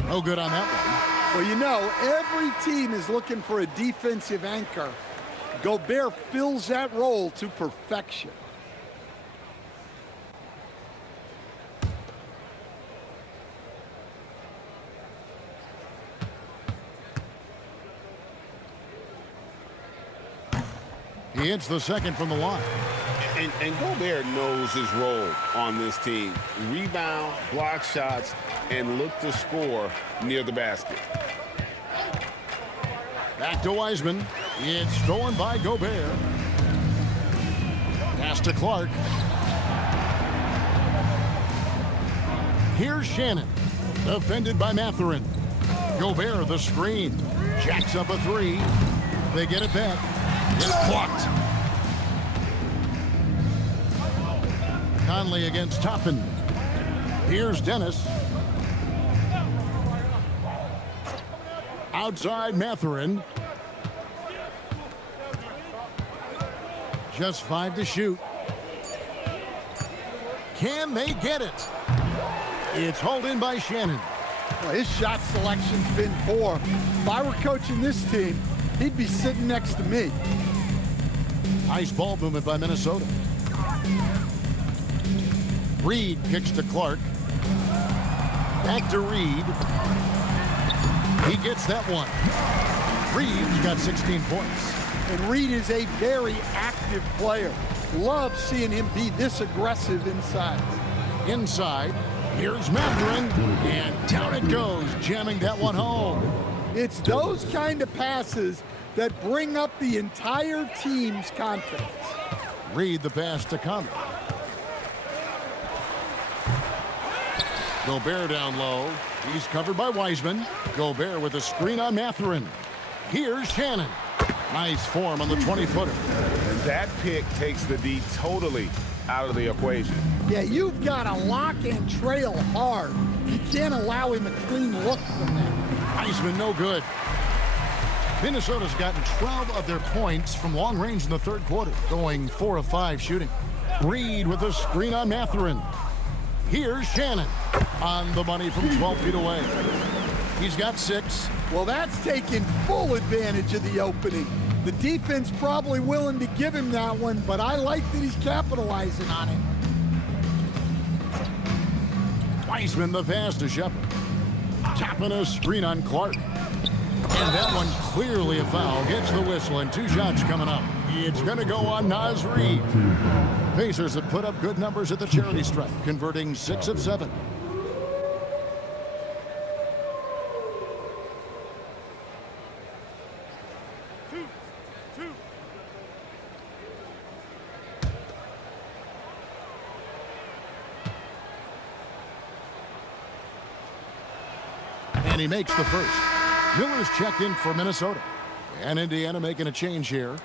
No good on that one. Well, you know, every team is looking for a defensive anchor. Gobert fills that role to perfection. He hits the second from the line. And Gobert knows his role on this team. Rebound, block shots, and look to score near the basket. Back to Wiseman. It's stolen by Gobert. Pass to Clark. Here's Shannon. Defended by Mathurin. Gobert, the screen. Jacks up a three. They get it back. It's blocked. Conley against Toppin. Here's Dennis. Outside Mathurin. Just 5 to shoot. Can they get it? It's hauled in by Shannon. Well, his shot selection's been poor. If I were coaching this team, he'd be sitting next to me. Nice ball movement by Minnesota. Reed kicks to Clark. Back to Reed. He gets that one. Reed's got 16 points. And Reed is a very active player. Love seeing him be this aggressive inside. Inside, here's Mathurin, and down it goes, jamming that one home. It's those kind of passes that bring up the entire team's confidence. Reed the pass to Conley. Gobert down low. He's covered by Wiseman. Gobert with a screen on Mathurin. Here's Shannon. Nice form on the 20-footer. And that pick takes the D totally out of the equation. Yeah, you've got to lock and trail hard. You can't allow him a clean look from that. Wiseman no good. Minnesota's gotten 12 of their points from long range in the third quarter, going 4 of 5 shooting. Reed with a screen on Mathurin. Here's Shannon on the money from 12 feet away. He's got 6. Well, that's taking full advantage of the opening. The defense probably willing to give him that one, but I like that he's capitalizing on it. Wiseman the pass to Shepard. Tapping a screen on Clark. And that one clearly a foul. Gets the whistle and 2 shots coming up. It's going to go on Naz Reid. Pacers have put up good numbers at the charity stripe, converting 6 of 7. And he makes the first. Miller's checked in for Minnesota. And Indiana making a change here.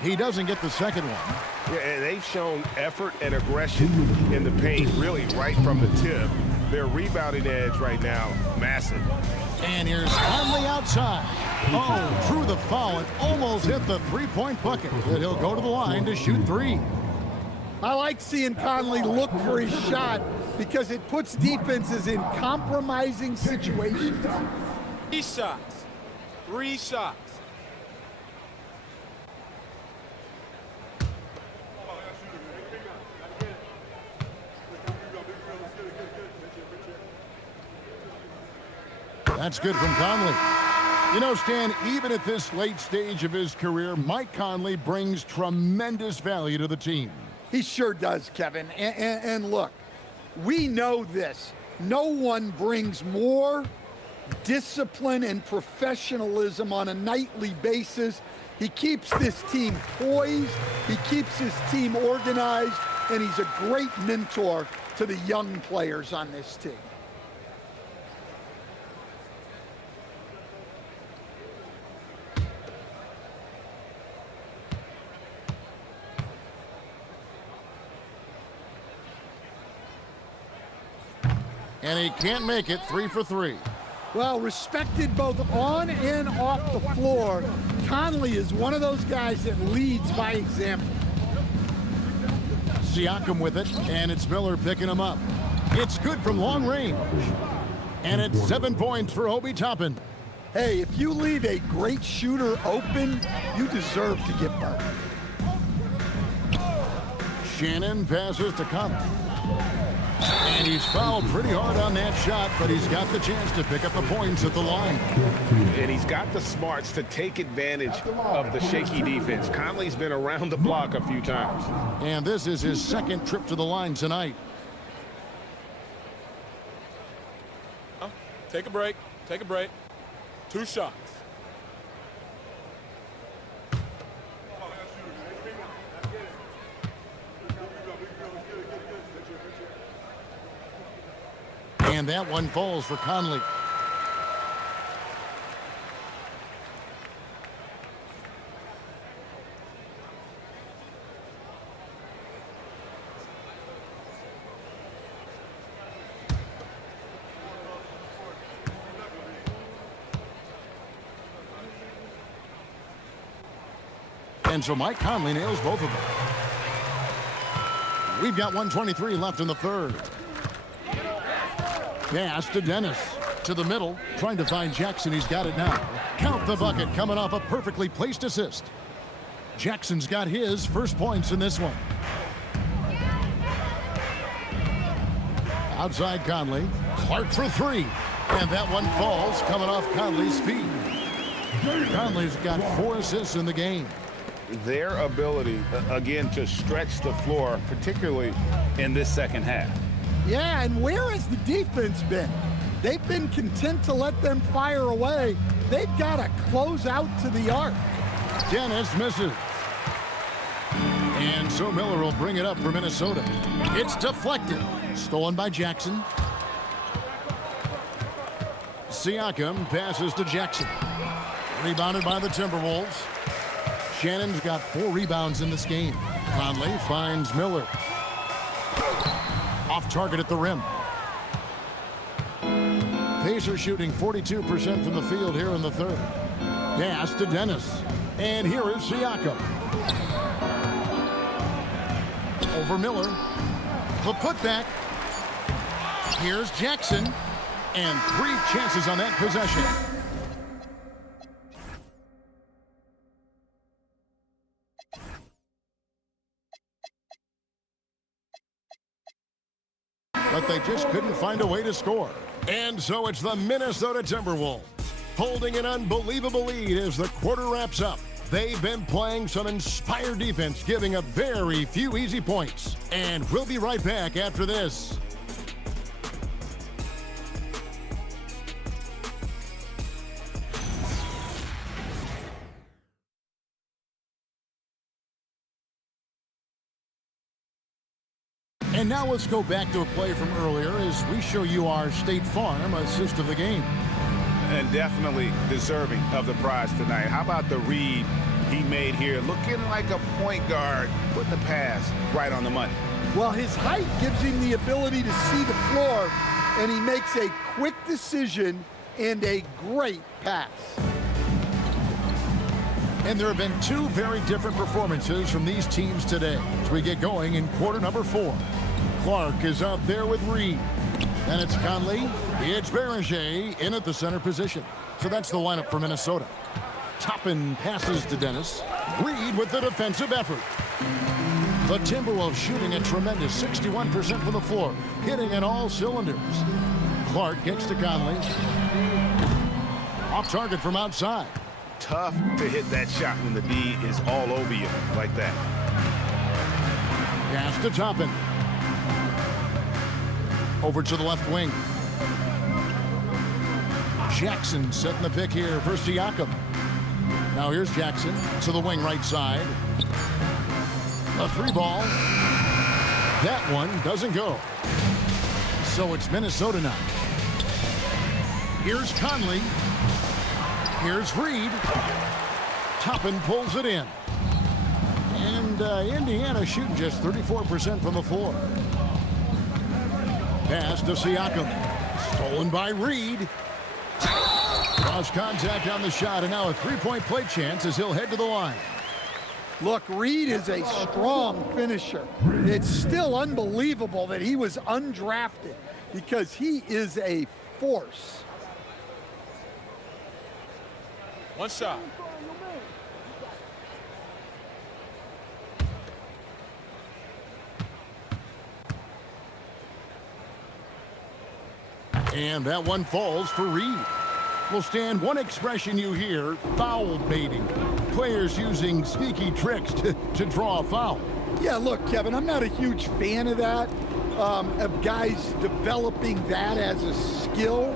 He doesn't get the second one. Yeah, and they've shown effort and aggression in the paint, really right from the tip. Their rebounding edge right now, massive. And here's Conley outside. Oh, drew the foul and almost hit the three-point bucket. But he'll go to the line to shoot 3. I like seeing Conley look for his shot because it puts defenses in compromising situations. 3 shots. 3 shots. That's good from Conley. You know, Stan, even at this late stage of his career, Mike Conley brings tremendous value to the team. He sure does, Kevin. And look, we know this. No one brings more discipline and professionalism on a nightly basis. He keeps this team poised. He keeps his team organized. And he's a great mentor to the young players on this team. And he can't make it. 3 for 3. Well, respected both on and off the floor, Conley is one of those guys that leads by example. Siakam with it, and it's Miller picking him up. It's good from long range. And it's 7 points for Obi Toppin. Hey, if you leave a great shooter open, you deserve to get burned. Shannon passes to Conley. And he's fouled pretty hard on that shot, but he's got the chance to pick up the points at the line. And he's got the smarts to take advantage of the shaky defense. Conley's been around the block a few times. And this is his second trip to the line tonight. Take a break. Take a break. 2 shots. And that one falls for Conley. And so Mike Conley nails both of them. We've got 1:23 left in the third. Pass to Dennis. To the middle, trying to find Jackson. He's got it now. Count the bucket, coming off a perfectly placed assist. Jackson's got his first points in this one. Outside Conley. Clark for 3. And that one falls, coming off Conley's feet. Conley's got 4 assists in the game. Their ability, again, to stretch the floor, particularly in this second half. Yeah, and where has the defense been? They've been content to let them fire away. They've got to close out to the arc. Dennis misses. And so Miller will bring it up for Minnesota. It's deflected. Stolen by Jackson. Siakam passes to Jackson. Rebounded by the Timberwolves. Shannon's got 4 rebounds in this game. Conley finds Miller. Off target at the rim. Pacers shooting 42% from the field here in the third. Pass to Dennis. And here is Siakam. Over Miller. The putback. Here's Jackson. And 3 chances on that possession. But they just couldn't find a way to score. And so it's the Minnesota Timberwolves holding an unbelievable lead as the quarter wraps up. They've been playing some inspired defense, giving up very few easy points. And we'll be right back after this. And now let's go back to a play from earlier as we show you our State Farm assist of the game. And definitely deserving of the prize tonight. How about the read he made here? Looking like a point guard, putting the pass right on the money. Well, his height gives him the ability to see the floor, and he makes a quick decision and a great pass. And there have been 2 very different performances from these teams today as we get going in quarter number 4. Clark is out there with Reed. Then it's Conley. It's Berger in at the center position. So that's the lineup for Minnesota. Toppin passes to Dennis. Reed with the defensive effort. The Timberwolves shooting a tremendous 61% from the floor, hitting on all cylinders. Clark gets to Conley. Off target from outside. Tough to hit that shot when the D is all over you like that. Pass to Toppin. Over to the left wing. Jackson setting the pick here for Siakam. Now here's Jackson to the wing right side. A 3 ball. That one doesn't go. So it's Minnesota now. Here's Conley. Here's Reed. Toppin pulls it in. And Indiana shooting just 34% from the floor. Pass to Siakam. Stolen by Reed. Cross contact on the shot, and now a 3-point play chance as he'll head to the line. Look, Reed is a strong finisher. It's still unbelievable that he was undrafted because he is a force. 1 shot. And that one falls for Reed. Will stand one expression you hear, foul baiting. Players using sneaky tricks to draw a foul. Yeah, look, Kevin, I'm not a huge fan of that, of guys developing that as a skill.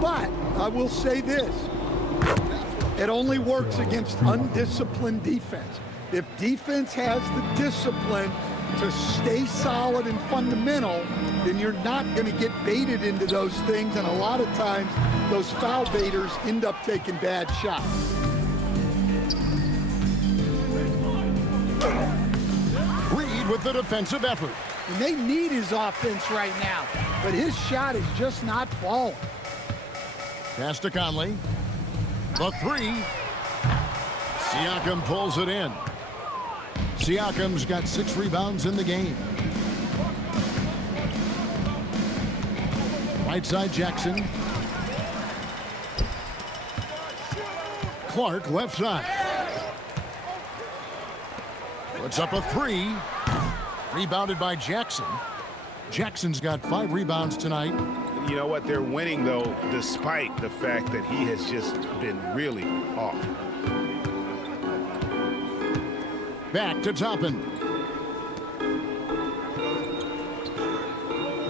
But I will say this, It only works against undisciplined defense. If defense has the discipline to stay solid and fundamental, then you're not going to get baited into those things, and a lot of times those foul baiters end up taking bad shots. Reed with the defensive effort. And they need his offense right now, but his shot is just not falling. Pass to Conley. The three. Siakam pulls it in. Siakam's got 6 rebounds in the game. Right side Jackson. Clark left side. Puts up a 3. Rebounded by Jackson. Jackson's got 5 rebounds tonight. You know what? They're winning, though, despite the fact that he has just been really off. Back to Toppin.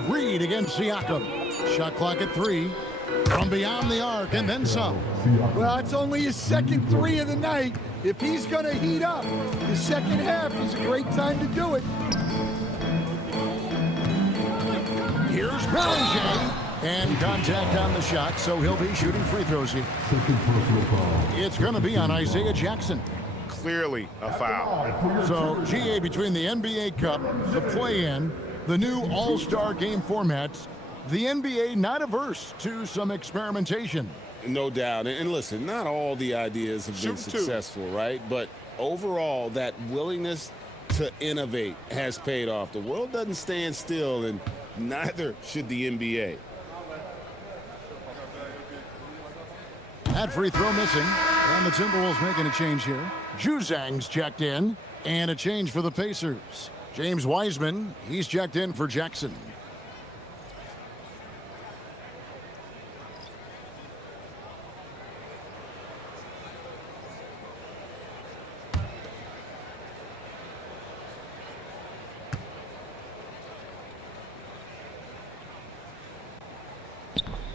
Reed against Siakam. Shot clock at 3. From beyond the arc and then some. Well, it's only his second 3 of the night. If he's going to heat up, the second half is a great time to do it. Here's Bellinger. And contact on the shot, so he'll be shooting free throws here. It's going to be on Isaiah Jackson. Clearly a foul. So, GA, between the NBA Cup, the play-in, the new All-Star game formats, the NBA not averse to some experimentation. No doubt. And listen, not all the ideas have been successful, right? But overall, that willingness to innovate has paid off. The world doesn't stand still, and neither should the NBA. That free throw missing, and the Timberwolves making a change here. Juzang's checked in, and a change for the Pacers. James Wiseman, he's checked in for Jackson.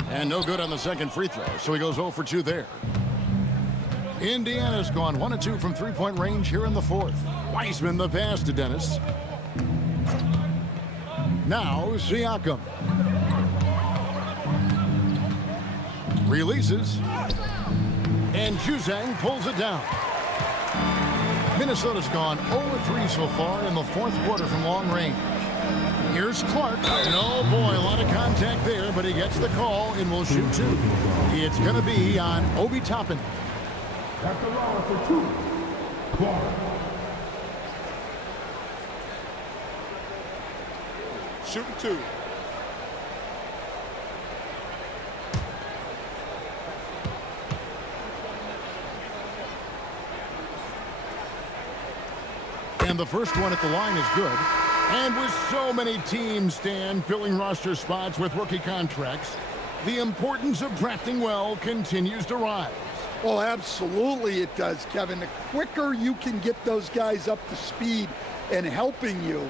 And no good on the second free throw, so he goes 0 for 2 there. Indiana's gone 1 of 2 from three-point range here in the fourth. Wiseman the pass to Dennis. Now Siakam. Releases. And Juzang pulls it down. Minnesota's gone 0-3 so far in the fourth quarter from long range. Here's Clark. And oh boy, a lot of contact there, but he gets the call and will shoot 2. It's going to be on Obi Toppin. At the line for 2, Clark. Shooting 2. And the first one at the line is good. And with so many teams, Stan, filling roster spots with rookie contracts, the importance of drafting well continues to rise. Oh, absolutely it does, Kevin. The quicker you can get those guys up to speed and helping you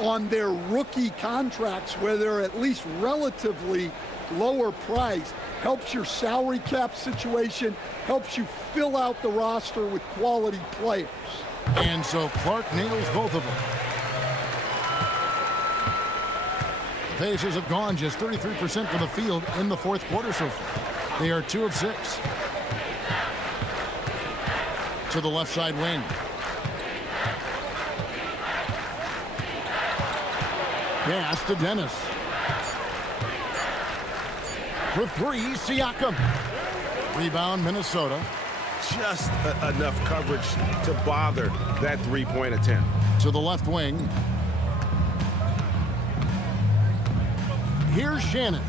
on their rookie contracts, where they're at least relatively lower priced, helps your salary cap situation, helps you fill out the roster with quality players. And so Clark nails both of them. The Pacers have gone just 33% from the field in the fourth quarter so far. They are 2 of 6. To the left side wing. Pass to Dennis. For 3, Siakam. Rebound, Minnesota. Just enough coverage to bother that three-point attempt. To the left wing. Here's Shannon.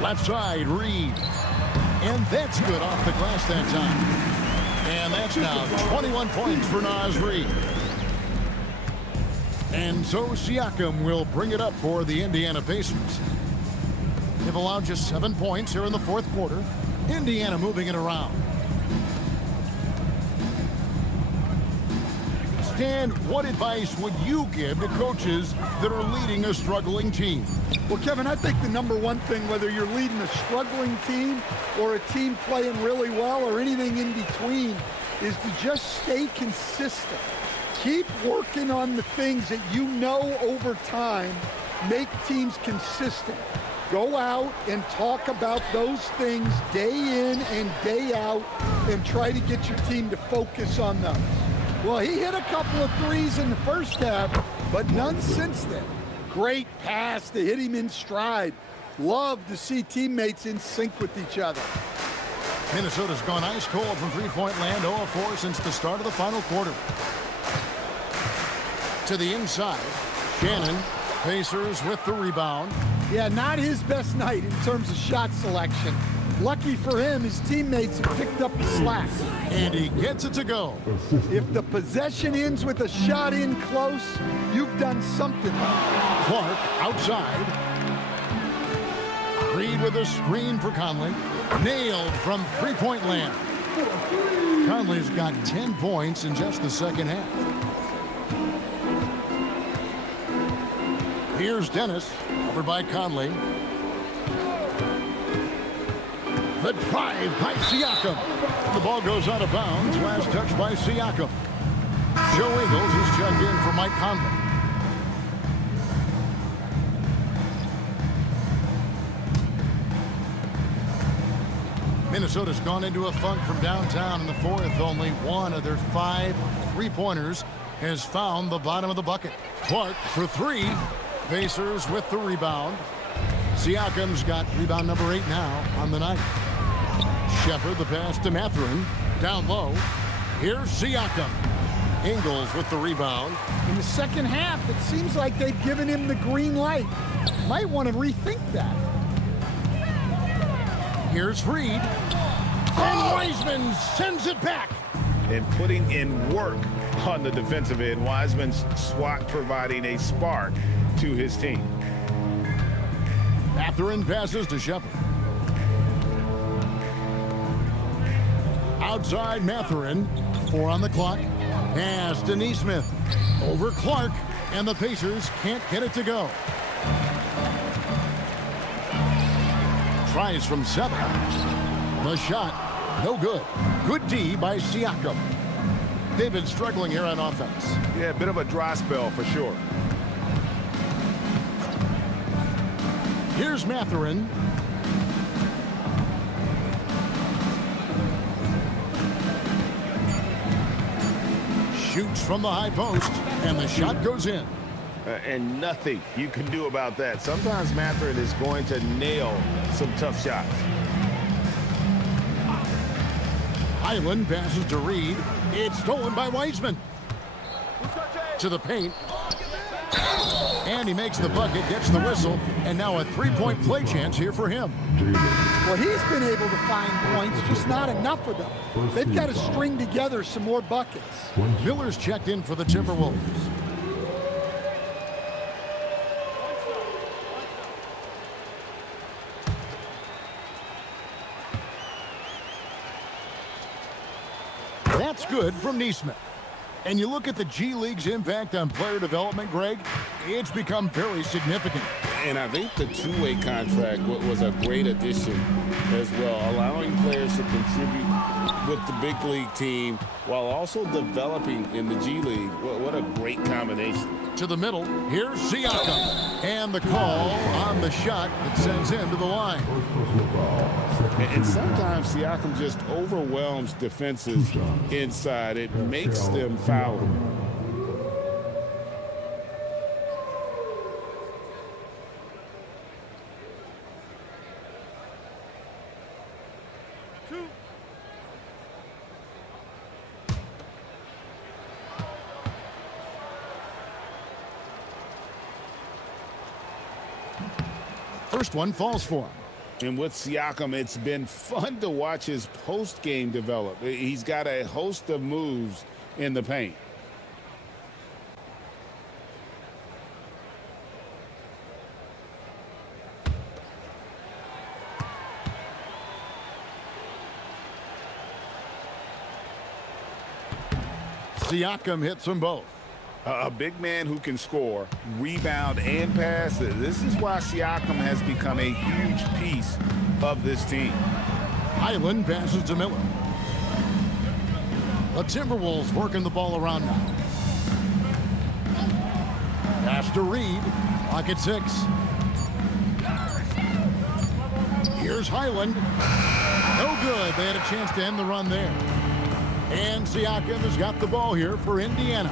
Left side, Reed. And that's good off the glass that time. And that's now 21 points for Naz Reed. And so Siakam will bring it up for the Indiana Pacers. They've allowed just 7 points here in the fourth quarter. Indiana moving it around. Stan, what advice would you give to coaches that are leading a struggling team? Well, Kevin, I think the number one thing, whether you're leading a struggling team or a team playing really well or anything in between, is to just stay consistent. Keep working on the things that you know over time make teams consistent. Go out and talk about those things day in and day out and try to get your team to focus on those. Well, he hit a couple of threes in the first half, but none since then. Great pass to hit him in stride. Love to see teammates in sync with each other. Minnesota's gone ice cold from three-point land, 0 of 4 since the start of the final quarter. To the inside, Shannon, Pacers with the rebound. Yeah, not his best night in terms of shot selection. Lucky for him, his teammates have picked up the slack. And he gets it to go. If the possession ends with a shot in close, you've done something. Clark outside. Reed with a screen for Conley. Nailed from three-point land. Conley's got 10 points in just the second half. Here's Dennis, over by Conley. The drive by Siakam. The ball goes out of bounds. Last touch by Siakam. Joe Ingles is checked in for Mike Conley. Minnesota's gone into a funk from downtown in the fourth. Only one of their 5 three-pointers has found the bottom of the bucket. Clark for 3. Pacers with the rebound. Siakam's got rebound number 8 now on the night. Shepard the pass to Mathurin. Down low. Here's Siakam. Ingles with the rebound. In the second half, it seems like they've given him the green light. Might want to rethink that. Here's Reed. And Wiseman sends it back. And putting in work on the defensive end. Wiseman's swat providing a spark to his team. Mathurin passes to Shepard. Outside Mathurin. 4 on the clock. Pass to Neesmith. Over Clark. And the Pacers can't get it to go. Tries from 7. The shot. No good. Good D by Siakam. They've been struggling here on offense. Yeah, a bit of a dry spell for sure. Here's Mathurin. Shoots from the high post, and the shot goes in. And nothing you can do about that. Sometimes Mathurin is going to nail some tough shots. Highland passes to Reed. It's stolen by Wiseman. To the paint. And he makes the bucket, gets the whistle, and now a three-point play chance here for him. Well, he's been able to find points, just not enough of them. They've got to string together some more buckets. Miller's checked in for the Timberwolves. That's good from Neesmith. And you look at the G League's impact on player development, Greg, it's become very significant. And I think the two-way contract was a great addition as well, allowing players to contribute with the big league team while also developing in the G League. What a great combination. To the middle, here's Siakam. And the call on the shot that sends him to the line. And sometimes Siakam just overwhelms defenses inside. It makes them foul. First one falls for him. And with Siakam, it's been fun to watch his post-game develop. He's got a host of moves in the paint. Siakam hits them both. A big man who can score, rebound, and pass. This is why Siakam has become a huge piece of this team. Highland passes to Miller. The Timberwolves working the ball around now. Pass to Reed. Clock at 6. Here's Highland. No good. They had a chance to end the run there. And Siakam has got the ball here for Indiana.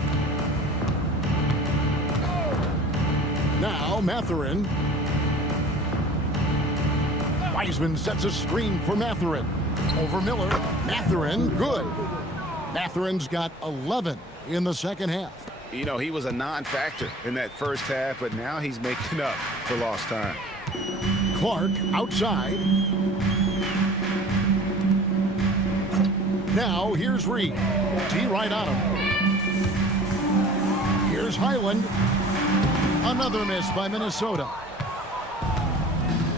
Now Mathurin. Wiseman sets a screen for Mathurin. Over Miller. Mathurin, good. Mathurin's got 11 in the second half. You know, he was a non-factor in that first half, but now he's making up for lost time. Clark outside. Now here's Reed. T right on him. Here's Highland. Another miss by Minnesota.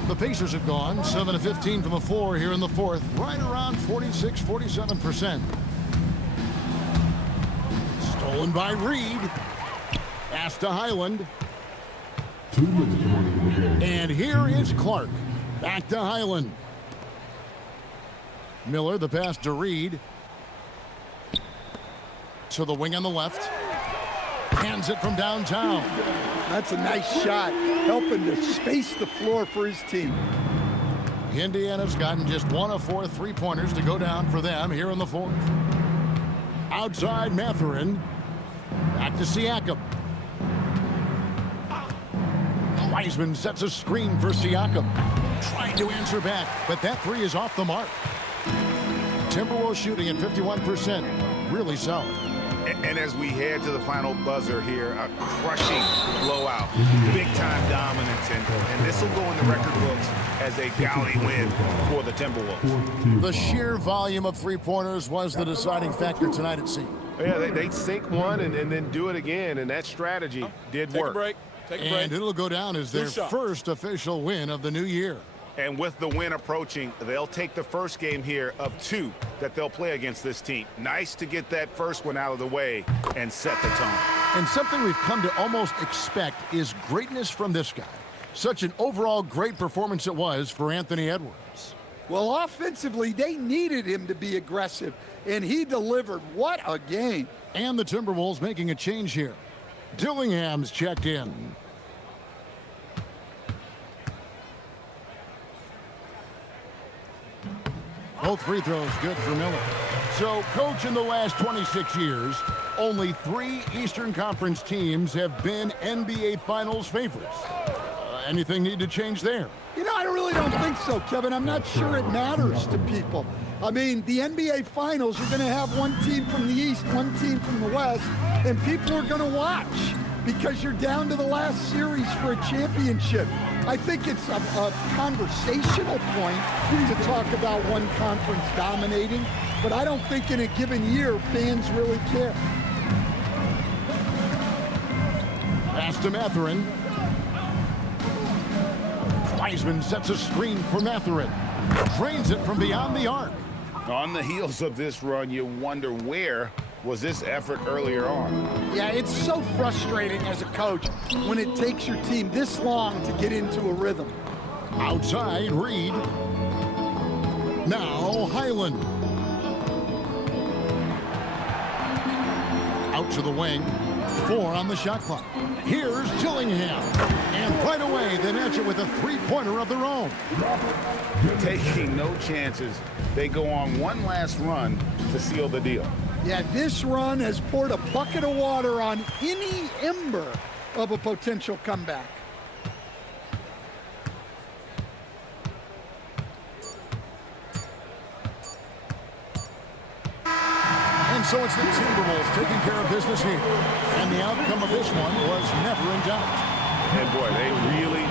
The Pacers have gone 7 of 15 from the floor here in the fourth, right around 46-47%. Stolen by Reed. Pass to Highland. And here is Clark. Back to Highland. Miller, the pass to Reed. To the wing on the left. Hands it from downtown. That's a nice shot, helping to space the floor for his team. Indiana's gotten just 1 of 4 3-pointers to go down for them here in the fourth. Outside Mathurin. Back to Siakam. Wiseman sets a screen for Siakam. Trying to answer back, but that 3 is off the mark. Timberwolves shooting at 51%. Really solid. And as we head to the final buzzer here, a crushing blowout, big-time dominance, and this will go in the record books as a gaudy win for the Timberwolves. The sheer volume of 3-pointers was the deciding factor tonight, it seemed. Yeah, they sink one and then do it again, and that strategy did work. Take a break. And it'll go down as their first official win of the new year. And with the win approaching, they'll take the first game here of 2 that they'll play against this team. Nice to get that first one out of the way and set the tone. And something we've come to almost expect is greatness from this guy. Such an overall great performance it was for Anthony Edwards. Well, offensively, they needed him to be aggressive, and he delivered. What a game. And the Timberwolves making a change here. Dillingham's checked in. Both free throws good for Miller. So, coach, in the last 26 years, only 3 Eastern Conference teams have been NBA Finals favorites. Anything need to change there? You know, I really don't think so, Kevin. I'm not sure it matters to people. I mean, the NBA Finals, you're going to have one team from the East, one team from the West, and people are going to watch because you're down to the last series for a championship. I think it's a conversational point to talk about one conference dominating, but I don't think in a given year fans really care. Pass to Mathurin. Wiseman sets a screen for Mathurin. Drains it from beyond the arc. On the heels of this run, you wonder where was this effort earlier on. Yeah, it's so frustrating as a coach when it takes your team this long to get into a rhythm. Outside, Reed. Now, Highland. Out to the wing. 4 on the shot clock. Here's Dillingham. And right away, they match it with a 3-pointer of their own. Taking no chances, they go on one last run to seal the deal. Yeah, this run has poured a bucket of water on any ember of a potential comeback. And so it's the Timberwolves taking care of business here. And the outcome of this one was never in doubt. And boy, they really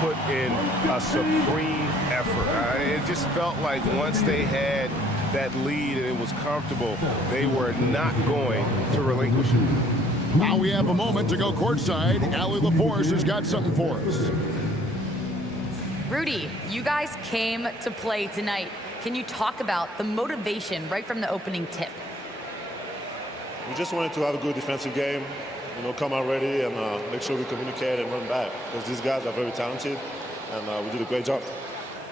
put in a supreme effort. It just felt like once they had that lead and it was comfortable, they were not going to relinquish it. Now we have a moment to go courtside. Allie LaForce has got something for us. Rudy, you guys came to play tonight. Can you talk about the motivation right from the opening tip? We just wanted to have a good defensive game, come out ready and make sure we communicate and run back, because these guys are very talented, and we did a great job.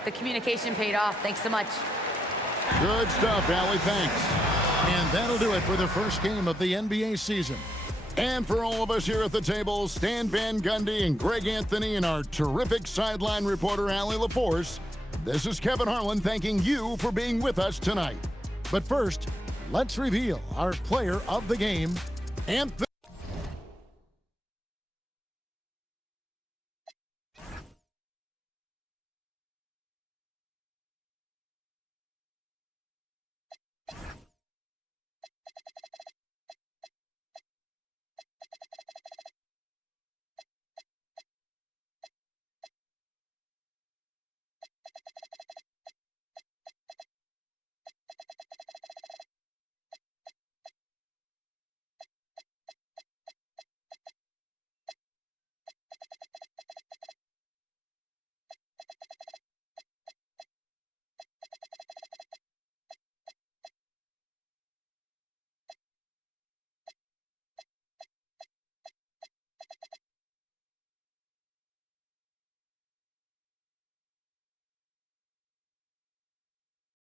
The communication paid off. Thanks so much. Good stuff, Allie. Thanks. And that'll do it for the first game of the NBA season. And for all of us here at the table, Stan Van Gundy and Greg Anthony and our terrific sideline reporter, Allie LaForce, this is Kevin Harlan thanking you for being with us tonight. But first, let's reveal our player of the game, Anthony.